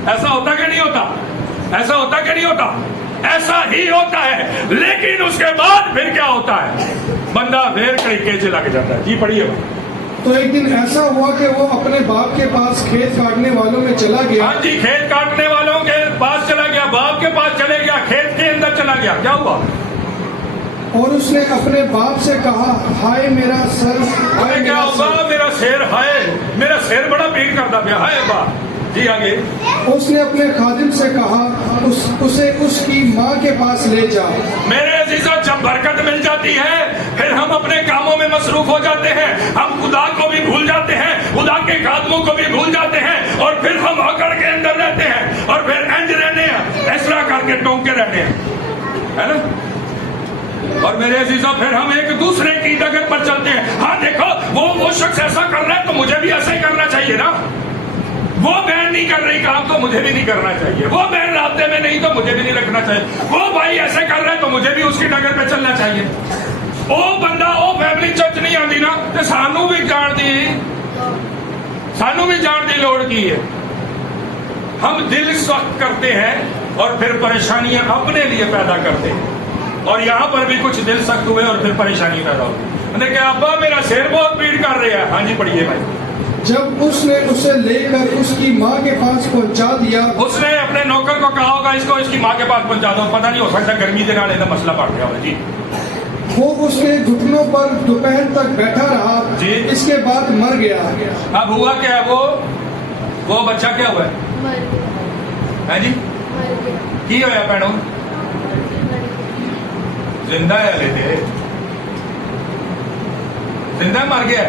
ऐसा होता कि नहीं होता? ऐसा होता कि नहीं होता? ऐसा ही होता है। लेकिन उसके बाद फिर क्या होता है? बंदा फिर कड़के से लग जाता है। जी पढ़िए। तो एक दिन ऐसा हुआ कि वो अपने बाप के पास खेत काटने वालों में चला गया। हाँ जी, खेत काटने वालों के पास चला गया, बाप के पास चले गया, खेत के अंदर चला गया। क्या हुआ? और उसने अपने बाप से कहा, हाय मेरा सर, हाय क्या होगा? मेरा सिर, हाय मेरा सिर बड़ा पीड़ करता गया, हाय बाप। जी आगे। उसने अपने खादिम से कहा, उसे उसकी माँ के पास ले जाओ। मेरे अजीजों, जब बरकत मिल जाती है फिर हम अपने कामों में मसरूफ हो जाते हैं, हम खुदा को भी भूल जाते हैं, खुदा के खादमों को भी भूल जाते हैं, और फिर हम अकड़ के अंदर रहते हैं, और फिर इंज रहने हैं, इस तरह करके टोंक के रहने हैं, है ना? और मेरे अजीजों, फिर हम एक दूसरे की डगर पर चलते हैं। हाँ देखो, वो शख्स ऐसा कर रहा है तो मुझे भी ऐसा ही करना चाहिए ना। वो बहन नहीं कर रही काम तो मुझे भी नहीं करना चाहिए, वो बहन रास्ते में नहीं तो मुझे भी नहीं रखना चाहिए, वो भाई ऐसे कर रहा है तो मुझे भी उसकी डगर पे चलना चाहिए। ओ बंदा, ओ फैमिली चर्च नहीं आती ना, तो सानू भी जान दी लोड़ की है। हम दिल सख्त करते हैं और फिर परेशानियां अपने लिए पैदा करते हैं, और यहाँ पर भी कुछ दिल सख्त हुए और फिर परेशानी पैदा होगी। मैंने कहा अब्बा मेरा सिर बहुत पीड़ कर रहा है। हाँ जी पढ़िए भाई। जब उसने उसे लेकर उसकी माँ के पास पहुंचा दिया, उसने अपने नौकर को कहा होगा इसको इसकी माँ के पास पहुंचा दो, पता नहीं हो सकता गर्मी के नाले का मसला पड़ गया होगा। जी। वो उसके घुटनों पर दोपहर तक बैठा रहा जी। इसके बाद मर गया। अब हुआ क्या? वो बच्चा क्या हुआ है जी? की होया भैनों? जिंदा है लेते, जिंदा मर गया।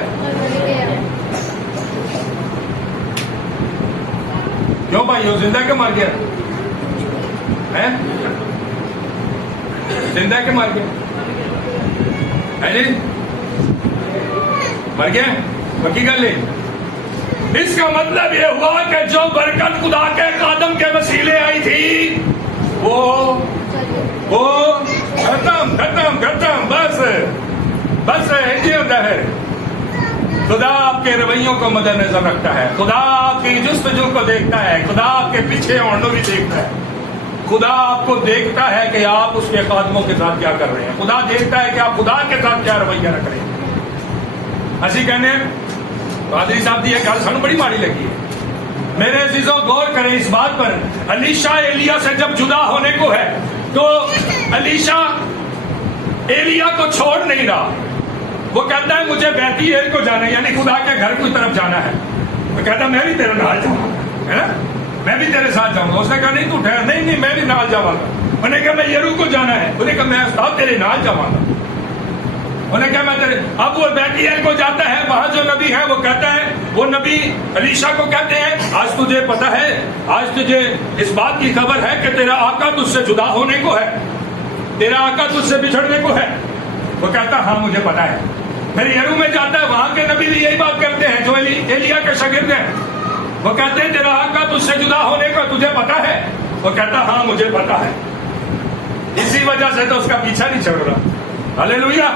क्यों भाई, जिंदा के मर गया है? जिंदा के मर गया है जी? मर गया पक्की गल है। इसका मतलब ये हुआ कि जो बरकत खुदा के कदम के वसीले आई थी वो खत्म बस ये होता है। खुदा आपके रवैयों को मद्देनजर रखता है, खुदा आपकी जुस्तजू को देखता है, खुदा आपके पीछे होने भी देखता है। خدا آپ کو دیکھتا ہے کہ آپ اس کے خادموں کے ساتھ کیا کر رہے ہیں. خدا دیکھتا ہے کہ آپ خدا کے ساتھ کیا رویہ رکھ رہے ہیں. اسی کہنے پادری صاحب دی یہ گل سانو بڑی ماڑی لگی ہے. میرے عزیزوں غور کریں اس بات پر. الیشا ایلیا سے جب جدا ہونے کو ہے تو الیشا ایلیا کو چھوڑ نہیں رہا. وہ کہتا ہے مجھے بیتی ایل کو جانا ہے, یعنی خدا کے گھر کی طرف جانا ہے. وہ کہتا ہے میں بھی تیرے نال جاؤں گا, ہے نا, میں بھی تیرے ساتھ جاؤں گا. اس نے کہا نہیں تو ٹھہر. نہیں میں بھی نال جاؤں گا. انہوں نے کہا میں یرو کو جانا ہے. انہوں نے کہا میں استاد تیرے نال جاؤں گا. انہوں نے کہا میں تیرے. اب وہ بیتی ایل کو جاتا ہے. وہاں جو نبی ہے وہ کہتا ہے, وہ نبی الیشا کو کہتے ہیں آج تجھے پتا ہے, آج تجھے اس بات کی خبر ہے کہ تیرا آقا تجھ سے جدا ہونے کو ہے, تیرا آقا تجھ سے بچھڑنے کو ہے. وہ کہتا ہاں مجھے پتا ہے. پھر یرو میں جاتا ہے, وہاں کے نبی بھی یہی بات کرتے ہیں جو ایلیا کے شاگرد ہیں. وہ کہتے ہیں تیرا آقا تجھ سے جدا ہونے کا تجھے پتا ہے. وہ کہتا ہاں مجھے پتا ہے. اسی وجہ سے تو اس کا پیچھا نہیں چھوڑ رہا. ہاللیلویا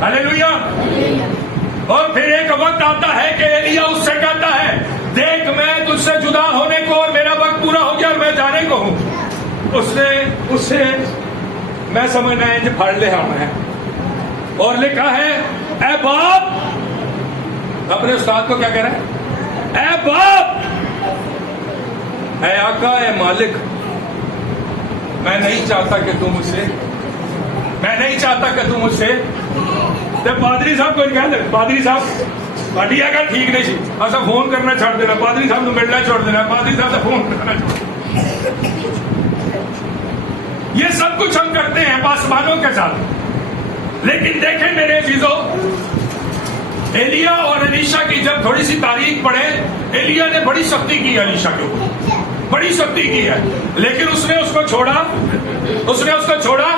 ہاللیلویا. اور پھر ایک وقت آتا ہے کہ ایلیا اس سے کہتا ہے دیکھ میں تجھ سے جدا ہونے کو اور میرا وقت پورا ہو گیا اور میں جانے کو ہوں. اس سے میں سمجھنا ہے پھاڑ لے ہم ہے اور لکھا ہے اے باپ. اپنے استاد کو کیا کہہ رہا ہے؟ اے باپ, اے آقا, اے مالک, میں نہیں چاہتا کہ تم مجھ سے, میں نہیں چاہتا کہ تم مجھ سے. پادری صاحب کو کہہ دے, پادری صاحب پارٹی اگر ٹھیک نہیں سی اصا فون کرنا چھوڑ دینا, پادری صاحب کو ملنا چھوڑ دینا, پادری صاحب سے فون کرنا چھوڑ. یہ سب کچھ ہم کرتے ہیں پاسبانوں کے ساتھ. لیکن دیکھیں میرے عزیزوں, ایلیا اور الیشا کی جب تھوڑی سی تاریخ پڑھے, ایلیا نے بڑی سختی کی الیشا کے اوپر, بڑی سختی کی ہے. لیکن اس نے اس کو چھوڑا, اس نے اس کو چھوڑا.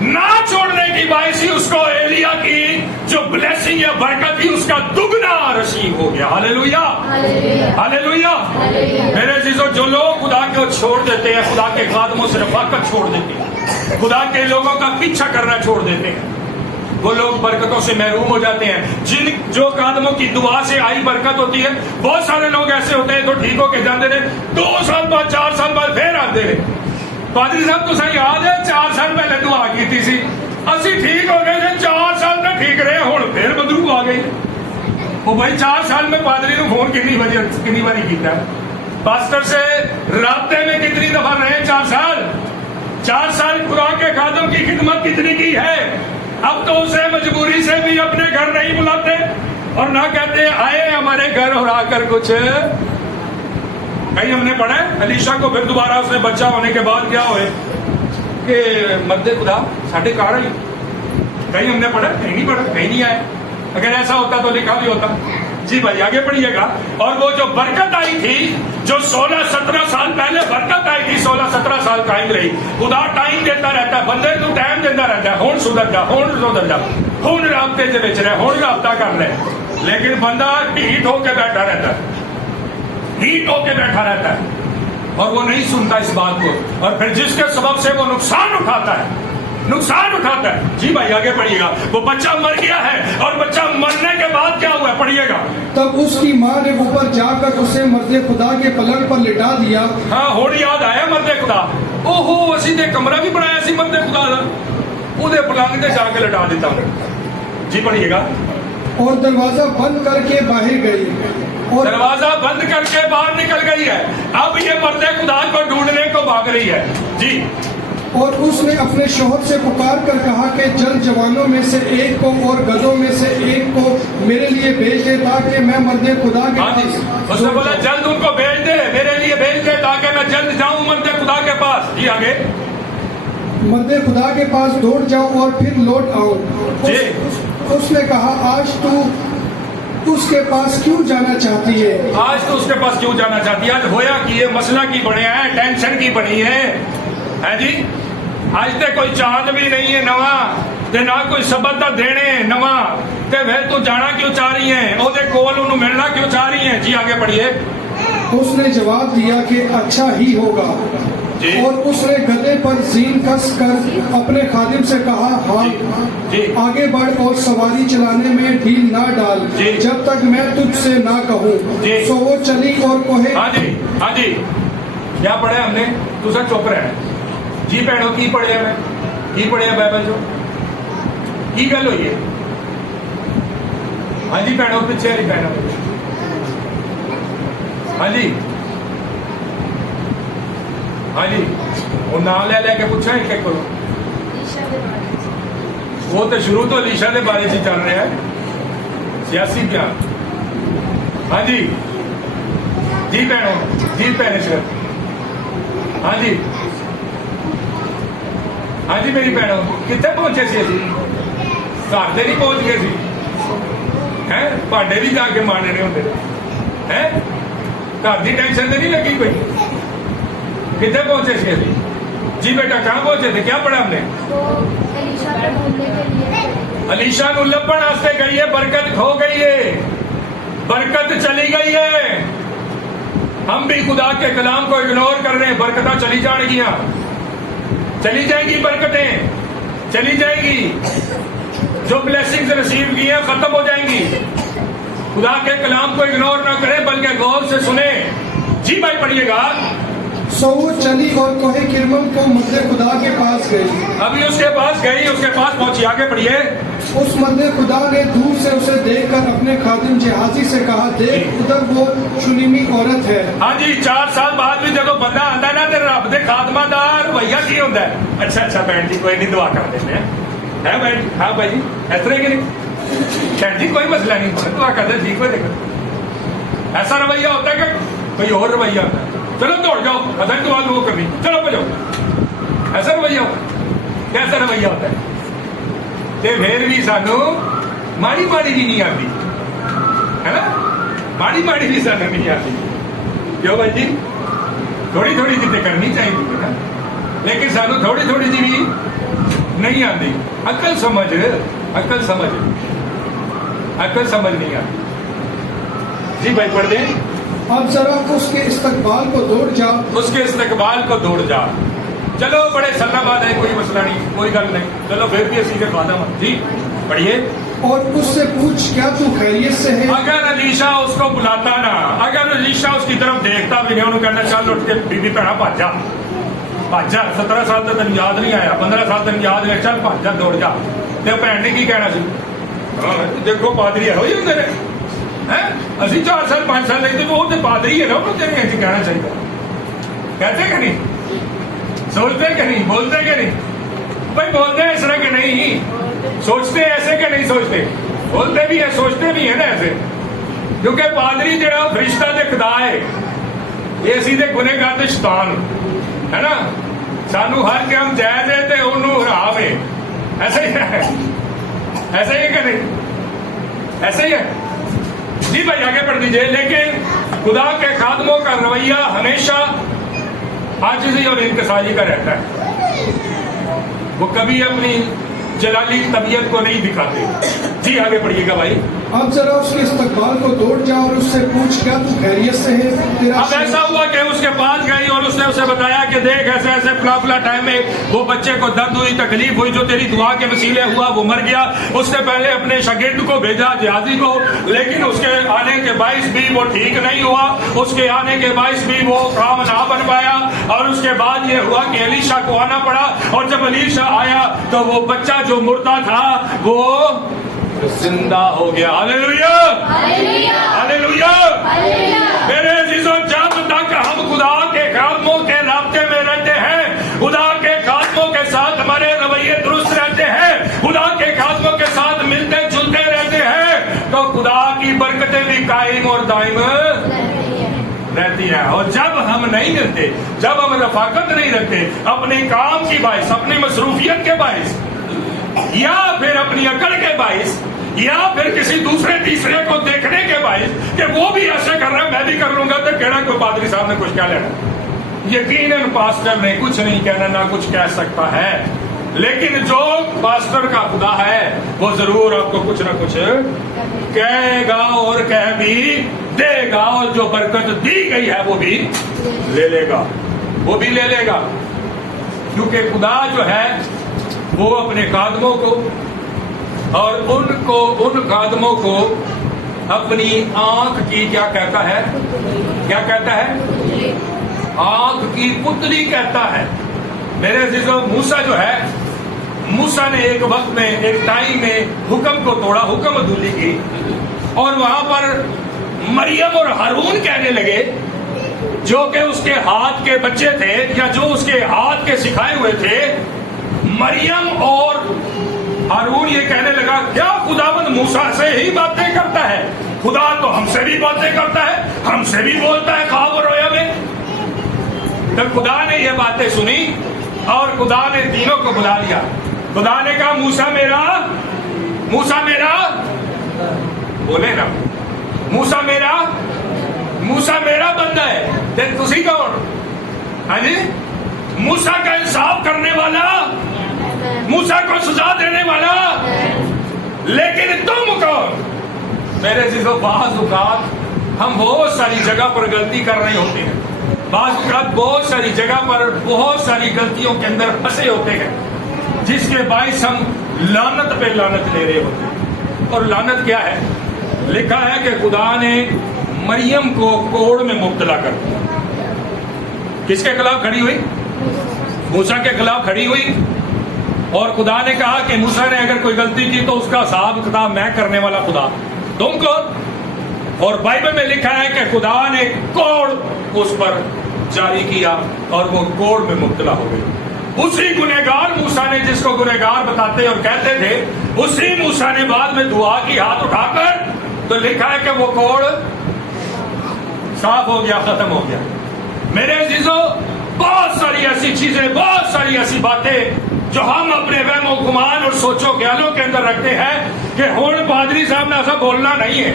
نہ چھوڑنے کی باعث ہی اس کو ایلیا کی جو بلیسنگ یا برکت تھی اس کا دگنا نصیب ہو گیا. ہاللیلویا ہاللیلویا. میرے عزیزوں, جو لوگ خدا کو چھوڑ دیتے ہیں, خدا کے خادموں سے رفاقت چھوڑ دیتے ہیں, خدا کے لوگوں کا پیچھا کرنا چھوڑ دیتے ہیں, وہ لوگ برکتوں سے محروم ہو جاتے ہیں. جو خادموں کی دعا سے آئی برکت ہوتی ہے, بہت سارے لوگ ایسے ہوتے ہیں تو ٹھیک ہو کے جاتے رہے, 2 سال بعد 4 سال بعد پھر آتے رہے. پادری صاحب تو صحیح یاد ہے 4 سال پہلے دعا کی تھی سی, اسی ٹھیک ہو گئے تھے, 4 سال میں ٹھیک رہے, ہوں پھر بدرو آ گئی. وہ بھائی 4 سال میں پادری نے فون کتنی باری کیتا ہے, پاسٹر سے رابطے میں کتنی دفعہ رہے, 4 سال خدا کے خادم کی خدمت کتنی کی ہے. اب تو اسے مجبوری سے بھی اپنے گھر نہیں بلاتے اور نہ کہتے آئے ہمارے گھر اور آ کر کچھ. کہیں ہم نے پڑھا ہے الیشا کو پھر دوبارہ اس نے بچہ ہونے کے بعد کیا ہوئے کہ مرد خدا ساڈے گھر آئی. کہیں ہم نے پڑھا, کہیں نہیں پڑھا, کہیں نہیں آئے. اگر ایسا ہوتا تو لکھا بھی ہوتا. جی بھائی آگے پڑھیے گا. اور وہ جو برکت آئی تھی, جو 16-17 سال پہلے برکت آئی تھی, 16-17 سال قائم رہی. خدا ٹائم دیتا رہتا ہے, بندے تو ٹائم دیتا رہتا ہے, ہون سدھر جا, ہون سدھر جا, ہون رابطے سے بیچ رہے, ہون رابطہ کر رہے. لیکن بندہ ہیٹ ہو کے بیٹھا رہتا ہے, ہیٹ ہو کے بیٹھا رہتا ہے اور وہ نہیں سنتا اس بات کو, اور پھر جس کے سبب سے وہ نقصان اٹھاتا ہے, نقصان اٹھاتا ہے. جی بھائی آگے پڑھیے گا. وہ بچہ مر گیا ہے اور بچہ مرنے کے بعد کیا ہوا ہے, پڑھیے گا. تب اس کی ماں نے اوپر جا کر اسے مرد خدا کے پلنگ پر لٹا دیا. ہاں ہوڑ یاد آیا مرد خدا, او ہو اسی نے کمرہ بھی بنایا سی مرد خدا کا, وہ پلنگ سے جا کے لٹا دیتا. جی پڑھیے گا. اور دروازہ بند کر کے باہر گئی, اور دروازہ بند کر کے باہر نکل گئی ہے. اب یہ مرد خدا کو ڈھونڈنے کو بھاگ رہی ہے. جی. اور اس نے اپنے شوہر سے پکار کر کہا کہ جلد جوانوں میں سے ایک کو اور گدھوں میں سے ایک کو میرے لیے بھیج دے تاکہ میں مرد خدا کے پاس. اس نے بولا جلد ان کو بھیج دے, میرے لیے بھیج دے تاکہ میں جلد جاؤں مرد خدا کے پاس. جی آگے. مرد خدا کے پاس دوڑ جاؤں اور پھر لوٹ آؤں. اس نے کہا آج تو اس کے پاس کیوں جانا چاہتی ہے, آج تو اس کے پاس کیوں جانا چاہتی ہے. آج ہویا کی ہے, مسئلہ کی بنے ہیں, ٹینشن کی بنی ہے. جی آج تے کوئی چاند بھی نہیں ہے نواں, تے نہ کوئی سبت دا دینے نواں, تے پھر تو جانا کیوں چاہ رہی ہیں, او دے کول انہوں ملنا کیوں چاہ رہی ہیں. جی آگے پڑھیے. اس نے جواب دیا کہ اچھا ہی ہوگا. جی. اور اس نے گدھے پر زین کس کر اپنے خادم سے کہا ہاں جی. آگے بڑھ اور سواری چلانے میں ڈھیل نہ ڈال جی. جب تک میں تجھ سے نہ کہوں. جی. سو وہ چلی اور کوہے. ہاں جی, ہاں جی. क्या पढ़े हमने? तुसा चुप रहना जी भैनों, की पढ़िया मैं, की पढ़िया बाइबल चो, की गल हुई है? हाँ जी भैनों, पिछे वाली भैनों, हाँ जी हाँ जी, वो नाम ले लेके पूछा एक एक करो। वो तो शुरू तो अलीशा के बारे में चल रहा है, सियासी बयान। हाँ जी जी भैनों, जी भैन सर, हाँ जी हाँ जी मेरी भैनों, कितने पहुंचे सी असी? घर से नहीं पहुंच गए सी हैं, भांडे भी जाके मारने होंगे हैं, घर की टेंशन तो नहीं लगी कोई? कितने पहुंचे थे अभी? जी बेटा कहाँ पहुंचे थे? क्या पढ़ा हमने? अलीशा नू लभण वास्ते गई है, बरकत खो गई है, बरकत चली गई है। हम भी खुदा के कलाम को इग्नोर कर रहे हैं, बरकतें चली जाएंगियां, चली जाएंगी, बरकतें चली जाएंगी, जो ब्लेसिंग्स रिसीव की हैं खत्म हो जाएंगी। खुदा के कलाम को इग्नोर ना करें बल्कि गौर से सुने। जी भाई पढ़िएगा। सो वो चली और कोहे किरमम को मद्दे खुदा के पास गई। अभी उसके पास गई, उसके पास पहुंची, आगे पढ़िए। उस मद्दे खुदा ने दूर से उसे देखकर अपने खादिम जिहाजी से कहा, देख उधर वो शुनीमी औरत है। हाँ जी, 4 साल बाद भी जो बंदा आता है ना तो रब दे खादमादार रवैया की होता है। अच्छा अच्छा बहन जी, कोई नहीं, दुआ कर देते हैं, है बहन? हाँ भाई जी, इस तरह की नहीं बहन जी, कोई मसला नहीं, दुआ कर दे, ठीक हो जाएगा। ऐसा रवैया होता है कि कोई और रवैया होता है? चलो दौड़ जाओ, अदर के बाद वो करनी, चलो बजाओ, ऐसा रवैया होता है? कैसा रवैया होता है? ते फिर भी सानू माड़ी माड़ी भी नहीं आती है ना, माड़ी माड़ी भी सानू नहीं आती। क्यों भाई जी? थोड़ी थोड़ी चीजें करनी चाहिए ना, लेकिन सानू थोड़ी थोड़ी सी भी नहीं आती। अकल समझ, अकल समझ, अकल समझ नहीं आती। जी भाई पढ़ दें। अब जरा उसके इस्तकबाल को दौड़ जा, उसके इस्तकबाल को दौड़ जा। चलो बड़े सलाबाद है, कोई मसला नहीं, कोई गल नहीं, चलो फिर भी असी के खादम। जी पढ़िए। और उससे पूछ, क्या तू खैरियत से है? अगर अलीशा उसको बुलाता ना, अगर अलीशा उसकी तरफ देखता भी नहीं, उन्होंने कहना चल उठ के बीबी भैना भाजा भाजा, 17 साल तक तेन याद नहीं आया, 15 साल तक याद नहीं, चल भाजा दौड़ जा। ते भैन ने की कहना सी? देखो पादरी है ही होंगे हैं, असी 4 साल 5 साल लगते तो वो पादरी है ना, उन्होंने तेरे ऐसे कहना चाहिए। कहते कि नहीं, सोचते कि नहीं, बोलते कि नहीं? भाई बोलते हैं इस तरह के नहीं, सोचते ऐसे के नहीं सोचते, बोलते भी है, सोचते भी है ना ऐसे। क्योंकि पादरी जो फरिश्ता दे खुदा है, ये सीधे गुनेगार ते शैतान है ना, सानू हर काम जायज है ते उन्होंने हराम है, ऐसे ही है, ऐसे ही है कि नहीं? ऐसे ही है। जी भाई आगे बढ़ दीजिए। लेकिन खुदा के खादमों का रवैया हमेशा आजिज़ी और इंकिसारी का रहता है, वो कभी अपनी जलाली तबीयत को नहीं दिखाते। जी आगे पढ़िएगा भाई। अब जरा उसके इस्तकबाल को दौड़ जा और उससे पूछ, क्या तू खैरियत से है? तेरा अब ऐसा हुआ कि उसके पास गई और उसने उसे बताया कि देख ऐसे ऐसे फला टाइम में वो बच्चे को दर्द हुई, तकलीफ हुई, जो तेरी दुआ के वसीले हुआ वो मर गया। उसने पहले अपने शागिर्द को भेजा, जिहाजी को, लेकिन उसके आने के बाइस भी वो ठीक नहीं हुआ, उसके आने के बाइस भी वो काम ना बन पाया। और उसके बाद ये हुआ कि अलीशा को आना पड़ा, और जब अलीशा आया तो वो बच्चा जो मुर्दा था वो जिंदा हो गया। Hallelujah, hallelujah. मेरे अजीजों, जब तक हम खुदा के खादमों के रास्ते में रहते हैं, खुदा के खादमों के साथ हमारे रवैये दुरुस्त रहते हैं, खुदा के खादमों के साथ मिलते जुलते रहते हैं, तो खुदा की बरकतें भी कायम और दायम रहती है। और जब हम नहीं मिलते, जब हम रफाकत नहीं रखते, अपने काम की बाइस, अपनी मसरूफियत के बाइस, या फिर अपनी अकड़ के बाइस, या फिर किसी दूसरे तीसरे को देखने के बाइस कि वो भी ऐसे कर रहा है मैं भी कर लूंगा, तो कहना कोई पादरी साहब ने कुछ क्या लेना। यकीनन पास्टर ने कुछ नहीं कहना, ना कुछ कह सकता है, लेकिन जो पास्टर का खुदा है वो जरूर आपको कुछ ना कुछ कहेगा और कह भी देगा, और जो बरकत दी गई है वो भी ले लेगा, वो भी ले लेगा। क्योंकि खुदा जो है वो अपने खादमों को और उनको, उन खादमों को अपनी आंख की क्या कहता है, क्या कहता है? आंख की पुतली कहता है। मेरे अजीजों, मूसा जो है, मूसा ने एक वक्त में, एक टाइम में हुक्म को तोड़ा, हुक्म अदूली की, और वहां पर मरियम और हारून कहने लगे, जो कि उसके हाथ के बच्चे थे या जो उसके हाथ के सिखाए हुए थे। मरियम और हारून ये कहने लगा, क्या खुदावंद मूसा से ही बातें करता है? खुदा तो हमसे भी बातें करता है, हमसे भी बोलता है ख्वाब और रोया में। तो खुदा ने ये बातें सुनी और खुदा ने तीनों को बुला लिया। खुदा ने कहा, मूसा मेरा, मूसा मेरा, बोले ना, मूसा मेरा, मूसा मेरा बंदा है। देख तुसी कौन? हाँ जी, मूसा का इंसाफ करने वाला, मूसा को सजा देने वाला। लेकिन तुम कौन? मेरे चीजों, बाज़ औक़ात हम बहुत सारी जगह पर गलती कर रहे होते हैं, बाज़ औक़ात बहुत सारी जगह पर बहुत सारी गलतियों के अंदर फंसे होते हैं, जिसके बाइस हम लानत पे लानत ले रहे होते हैं। और लानत क्या है? लिखा है कि खुदा ने मरियम को कोड़ में मुब्तला कर दिया। किसके खिलाफ खड़ी हुई? मूसा के खिलाफ खड़ी हुई। और खुदा ने कहा कि मूसा ने अगर कोई गलती की तो उसका हिसाब किताब मैं करने वाला खुदा, तुम कौन? और बाइबल में लिखा है कि खुदा ने कोड़ उस पर जारी किया और वो कोड़ में मुब्तला हो गई। उसी गुनहगार मूसा ने, जिसको गुनहगार बताते और कहते थे, उसी मूसा ने बाद में दुआ की हाथ उठाकर, तो लिखा है कि वो कोड़ साफ हो गया, खत्म हो गया। मेरे अजीजों, बहुत सारी ऐसी चीजें, बहुत सारी ऐसी बातें जो हम अपने वहमो गुमान और सोचो ख्यालों के अंदर रखते हैं कि हुण पादरी साहब ने ऐसा बोलना नहीं है,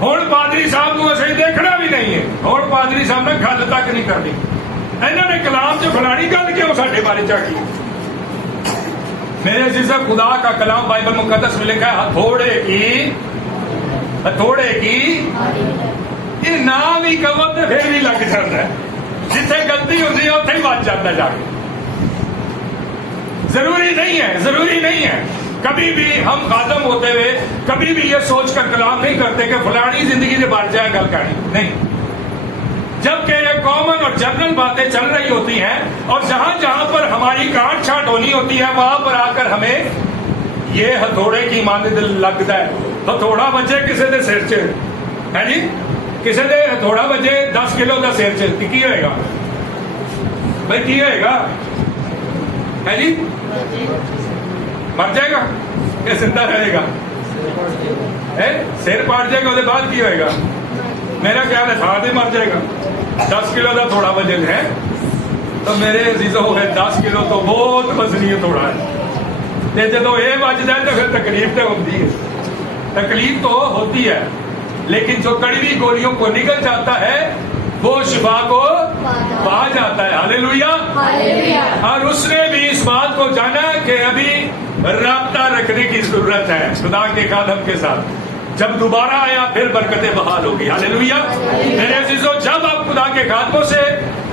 हुण पादरी साहब को ऐसे देखना भी नहीं है, हुण पादरी साहब ने गल तक नहीं करनी। इन्होंने कलाम च फलानी गल क्यों साडे बारे च की? मेरे अजीजों, खुदा का कलाम बाइबल मुकद्दस में लिखा है, हथौड़े की ये नाम ही कहो तो फिर भी लग जाता है, जिथे गलती होती है उत्थे ही बच जाता जाके। जरूरी नहीं है कभी भी हम खादम होते हुए कभी भी ये सोच कर कलाम नहीं करते कि फलानी जिंदगी से बढ़ जाए गल करनी नहीं। जबकि ये कॉमन और जनरल बातें चल रही होती हैं और जहां जहां पर हमारी काट छाट होनी होती है, वहां पर आकर हमें ये हथौड़े की मानद लगता है। हथौड़ा बजे किसी के सिर च है जी, किसी के हथौड़ा बजे 10 किलो का सिर च की होएगा भाई, की होएगा है जी? मर जाएगा या जिंदा रहेगा? सिर पाट जाएगा, उसके बाद की होएगा? मेरा ख्याल है साथ ही मर जाएगा। 10 किलो का थोड़ा वजन है तो मेरे अजीजों है 10 किलो तो बहुत वजनी थोड़ा है। जो ये बचता है तो फिर तकलीफ तो होती है, तकलीफ तो होती है, लेकिन जो कड़वी गोलियों को निकल जाता है वो शिफा को पा जाता है। हालेलुया। और उसने भी इस बात को जाना कि अभी राब्ता रखने की जरूरत है खुदा के खादम के साथ। जब दोबारा आया फिर बरकतें बहाल होगी। हालेलुया। मेरे अजीजों, जब आप खुदा के खादमों से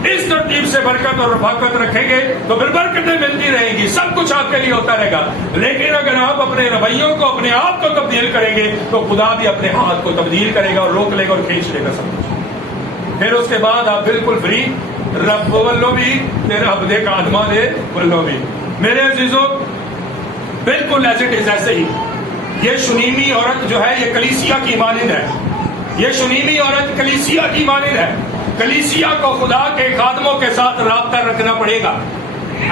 इस तरतीब से बरकत और रफाकत रखेंगे तो फिर बरकतें मिलती रहेंगी, सब कुछ आपके लिए होता रहेगा। लेकिन अगर आप अपने रवैयों को, अपने आप को तब्दील करेंगे तो खुदा भी अपने हाथ को तब्दील करेगा और रोक लेगा और खींच लेगा सब कुछ। फिर उसके बाद आप बिल्कुल फ्री, रब वल्लों भी ते रब दे कादमा दे वल्लों भी। मेरे अजीजों, बिल्कुल एज इट इज ऐसे ही ये शुनीमी औरत जो है ये कलीसिया की मानिंद है। ये शुनीमी औरत कलीसिया की मानिंद है। कलीसिया को खुदा के खादमों के साथ राब्ता रखना पड़ेगा।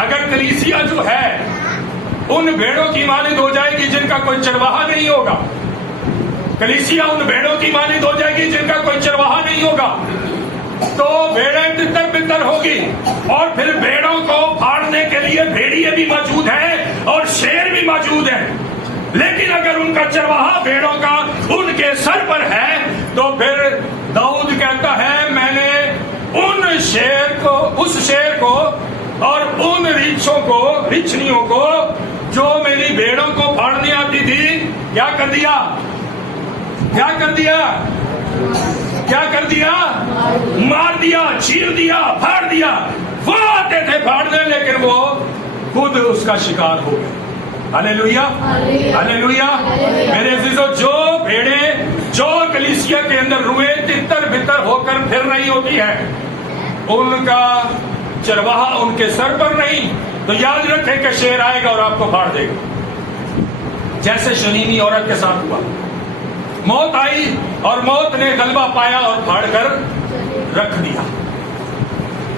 अगर कलीसिया जो है उन भेड़ों की मानिंद हो जाएगी जिनका कोई चरवाहा नहीं होगा, कलीसिया उन भेड़ों की मानिंद हो जाएगी जिनका कोई चरवाहा नहीं होगा, तो भेड़ें तितर बितर होगी। और फिर भेड़ों को फाड़ने के लिए भेड़िए भी मौजूद हैं और शेर भी मौजूद हैं। लेकिन अगर उनका चरवाहा भेड़ों का उनके सर पर है तो फिर दाऊद कहता है, मैंने उस शेर को और उन रीछों को, रिछनियों को जो मेरी भेड़ों को फाड़ने आती थी, क्या कर दिया? क्या कर दिया? क्या कर दिया? मार दिया, चीर दिया, फाड़ दिया। वो आते थे फाड़ने, लेकिन वो खुद उसका शिकार हो गए। Hallelujah, hallelujah. मेरे अजीजों, जो भेड़े जो कलीसिया के अंदर रुए तितर बितर होकर फिर रही होती है, उनका चरवाहा उनके सर पर नहीं, तो याद रखें कि शेर आएगा और आपको फाड़ देगा, जैसे शनीनी औरत के साथ हुआ। मौत आई और मौत ने गलबा पाया और फाड़ कर रख दिया।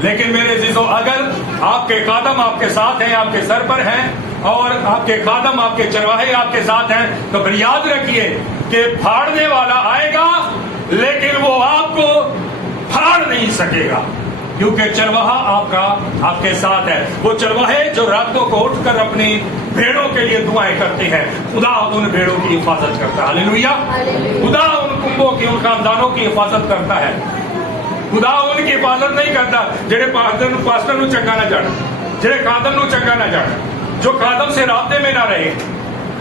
लेकिन मेरे अजीजों, अगर आपके कदम आपके साथ हैं, आपके सर पर हैं, और आपके कदम आपके चरवाहे आपके साथ हैं, तो फिर याद रखिए कि फाड़ने वाला आएगा लेकिन वो आपको फाड़ नहीं सकेगा, क्योंकि चरवाहा आपके साथ है। वो चरवाहे जो रातों को उठकर अपनी भेड़ों के लिए दुआएं करते हैं, खुदा उन भेड़ों की हिफाजत करता है। हालेलुया। खुदा उन कुंभों की, उन खानदानों की हिफाजत करता है। खुदा उनकी हिफाजत नहीं करता ਜਿਹੜੇ ਪਾਸਟਰ ਨੂੰ ਚੰਗਾ ਨਾ ਜਾਣ, ਜਿਹੜੇ ਖਾਦਮ ਨੂੰ ਚੰਗਾ ਨਾ ਜਾਣ, जो खादम से राब्ते में ना रहे।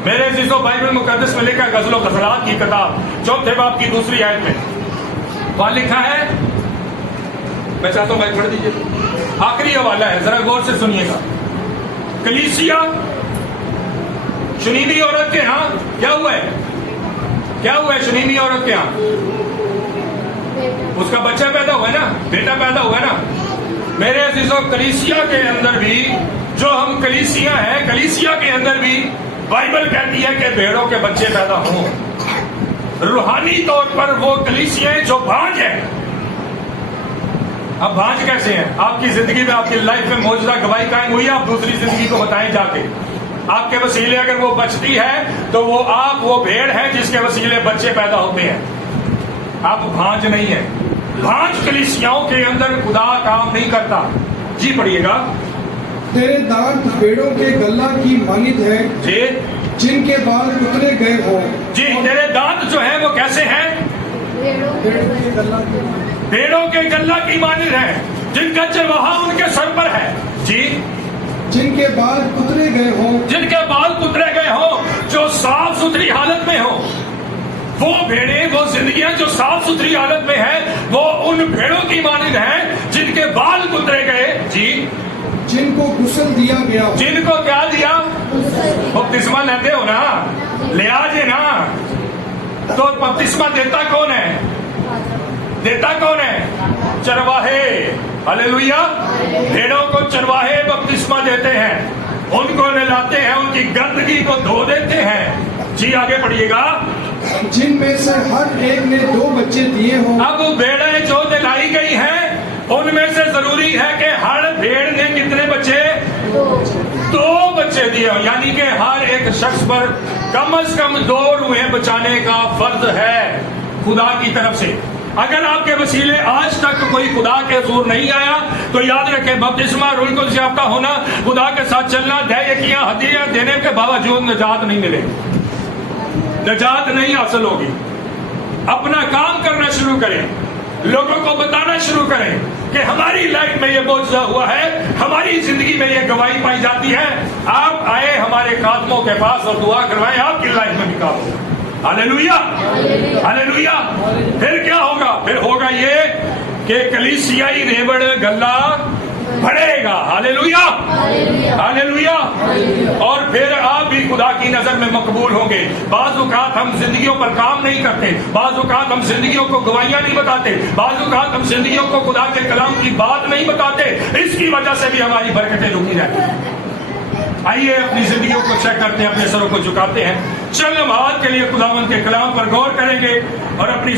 मेरे अजीजों, बाइबल मुकद्दस में लिखा गज़ल और गज़लात की किताब 4 बाब की 2 आयत में वहां लिखा है, मैं चाहता हूं भाई पढ़ दीजिए, आखिरी हवाला है, जरा गौर से सुनिएगा। कलीसिया शनीनी औरत के यहाँ क्या हुआ है? क्या हुआ है शनीनी औरत के यहाँ? उसका बच्चा पैदा हुआ है ना, बेटा पैदा हुआ है ना। मेरे अजीजों, कलीसिया के अंदर भी, जो हम कलीसिया हैं, कलीसिया के अंदर भी बाइबल कहती है कि भेड़ों के बच्चे पैदा हों। रूहानी तौर पर वो कलीसिया जो भांज है। अब भांज कैसे हैं? आपकी जिंदगी में, आपकी लाइफ में मौजूदा गवाही कायम हुई, आप दूसरी जिंदगी को बताएं जाके। आपके वसीले अगर वो बचती है तो वो आप वो भेड़ है जिसके वसीले बच्चे पैदा होते हैं। आप भांज नहीं है। भांज कलीसियाओं के अंदर खुदा काम नहीं करता। जी पढ़िएगा। तेरे दांत भेड़ों के गल्ला की मानित है, जी, जिनके बाल कुतरे गए हो। जी, तेरे दांत जो है वो कैसे हैं? भेड़ों के गल्ला की मानित है, जिनका चरवाहा उनके सर पर है। जी, जिनके बाल कुतरे गए हो, जिनके बाल कुतरे गए हो, जो साफ सुथरी हालत में हो। वो भेड़ें, वो जिंदगियां जो साफ सुथरी हालत में है, वो उन भेड़ों की मानित है जिनके बाल कुतरे गए। जी, जिनको गुस्ल दिया गया। जिनको क्या दिया? बपतिस्मा लेते हो ना, ले आजे ना। तो बपतिस्मा देता कौन है? देता कौन है? चरवाहे। हालेलुया। भेड़ों को चरवाहे बपतिस्मा देते हैं, उनको नहलाते हैं, उनकी गंदगी को धो देते हैं। जी, आगे पढ़िएगा। जिनमें से हर एक ने 2 बच्चे दिए हो। अब भेड़ें जो दिलाई गई हैं, उनमें से जरूरी है कि हर भेड़ ने कितने बच्चे? 2 बच्चे दिए, यानी कि हर एक शख्स पर कम से कम 2 रूहें बचाने का फर्ज है खुदा की तरफ से। अगर आपके वसीले आज तक कोई खुदा के हजूर नहीं आया, तो याद रखें, बपतिस्मा, रूह को याफ्ता होना, खुदा के साथ चलना, दयाकियां, हदिया देने के बावजूद निजात नहीं मिलेगी, निजात नहीं हासिल होगी। अपना काम करना शुरू करें, लोगों को बताना शुरू करें कि हमारी लाइफ में ये मौजूदा हुआ है, हमारी जिंदगी में ये गवाही पाई जाती है। आप आए हमारे कादमों के पास और दुआ करवाएं, आपकी लाइफ में भी काम होगा। Hallelujah, hallelujah. फिर क्या होगा? फिर होगा ये कि कलीसियाई रेवड़ गल्ला बढ़ेगा। Hallelujah, hallelujah. और फिर आप भी खुदा की नजर में मकबूल होंगे। बाज़ औक़ात हम जिंदगियों पर काम नहीं करते, बाज़ औक़ात हम जिंदगियों को गवाहियां नहीं बताते, बाज़ औक़ात हम जिंदगियों को खुदा के कलाम की बात नहीं बताते। इसकी वजह से भी हमारी बरकतें रुकी रहती हैं। आइए अपनी जिंदगियों को चेक करते हैं, अपने सरों को झुकाते हैं। चल नमाज के लिए खुदावंद के कलाम पर गौर करेंगे और अपनी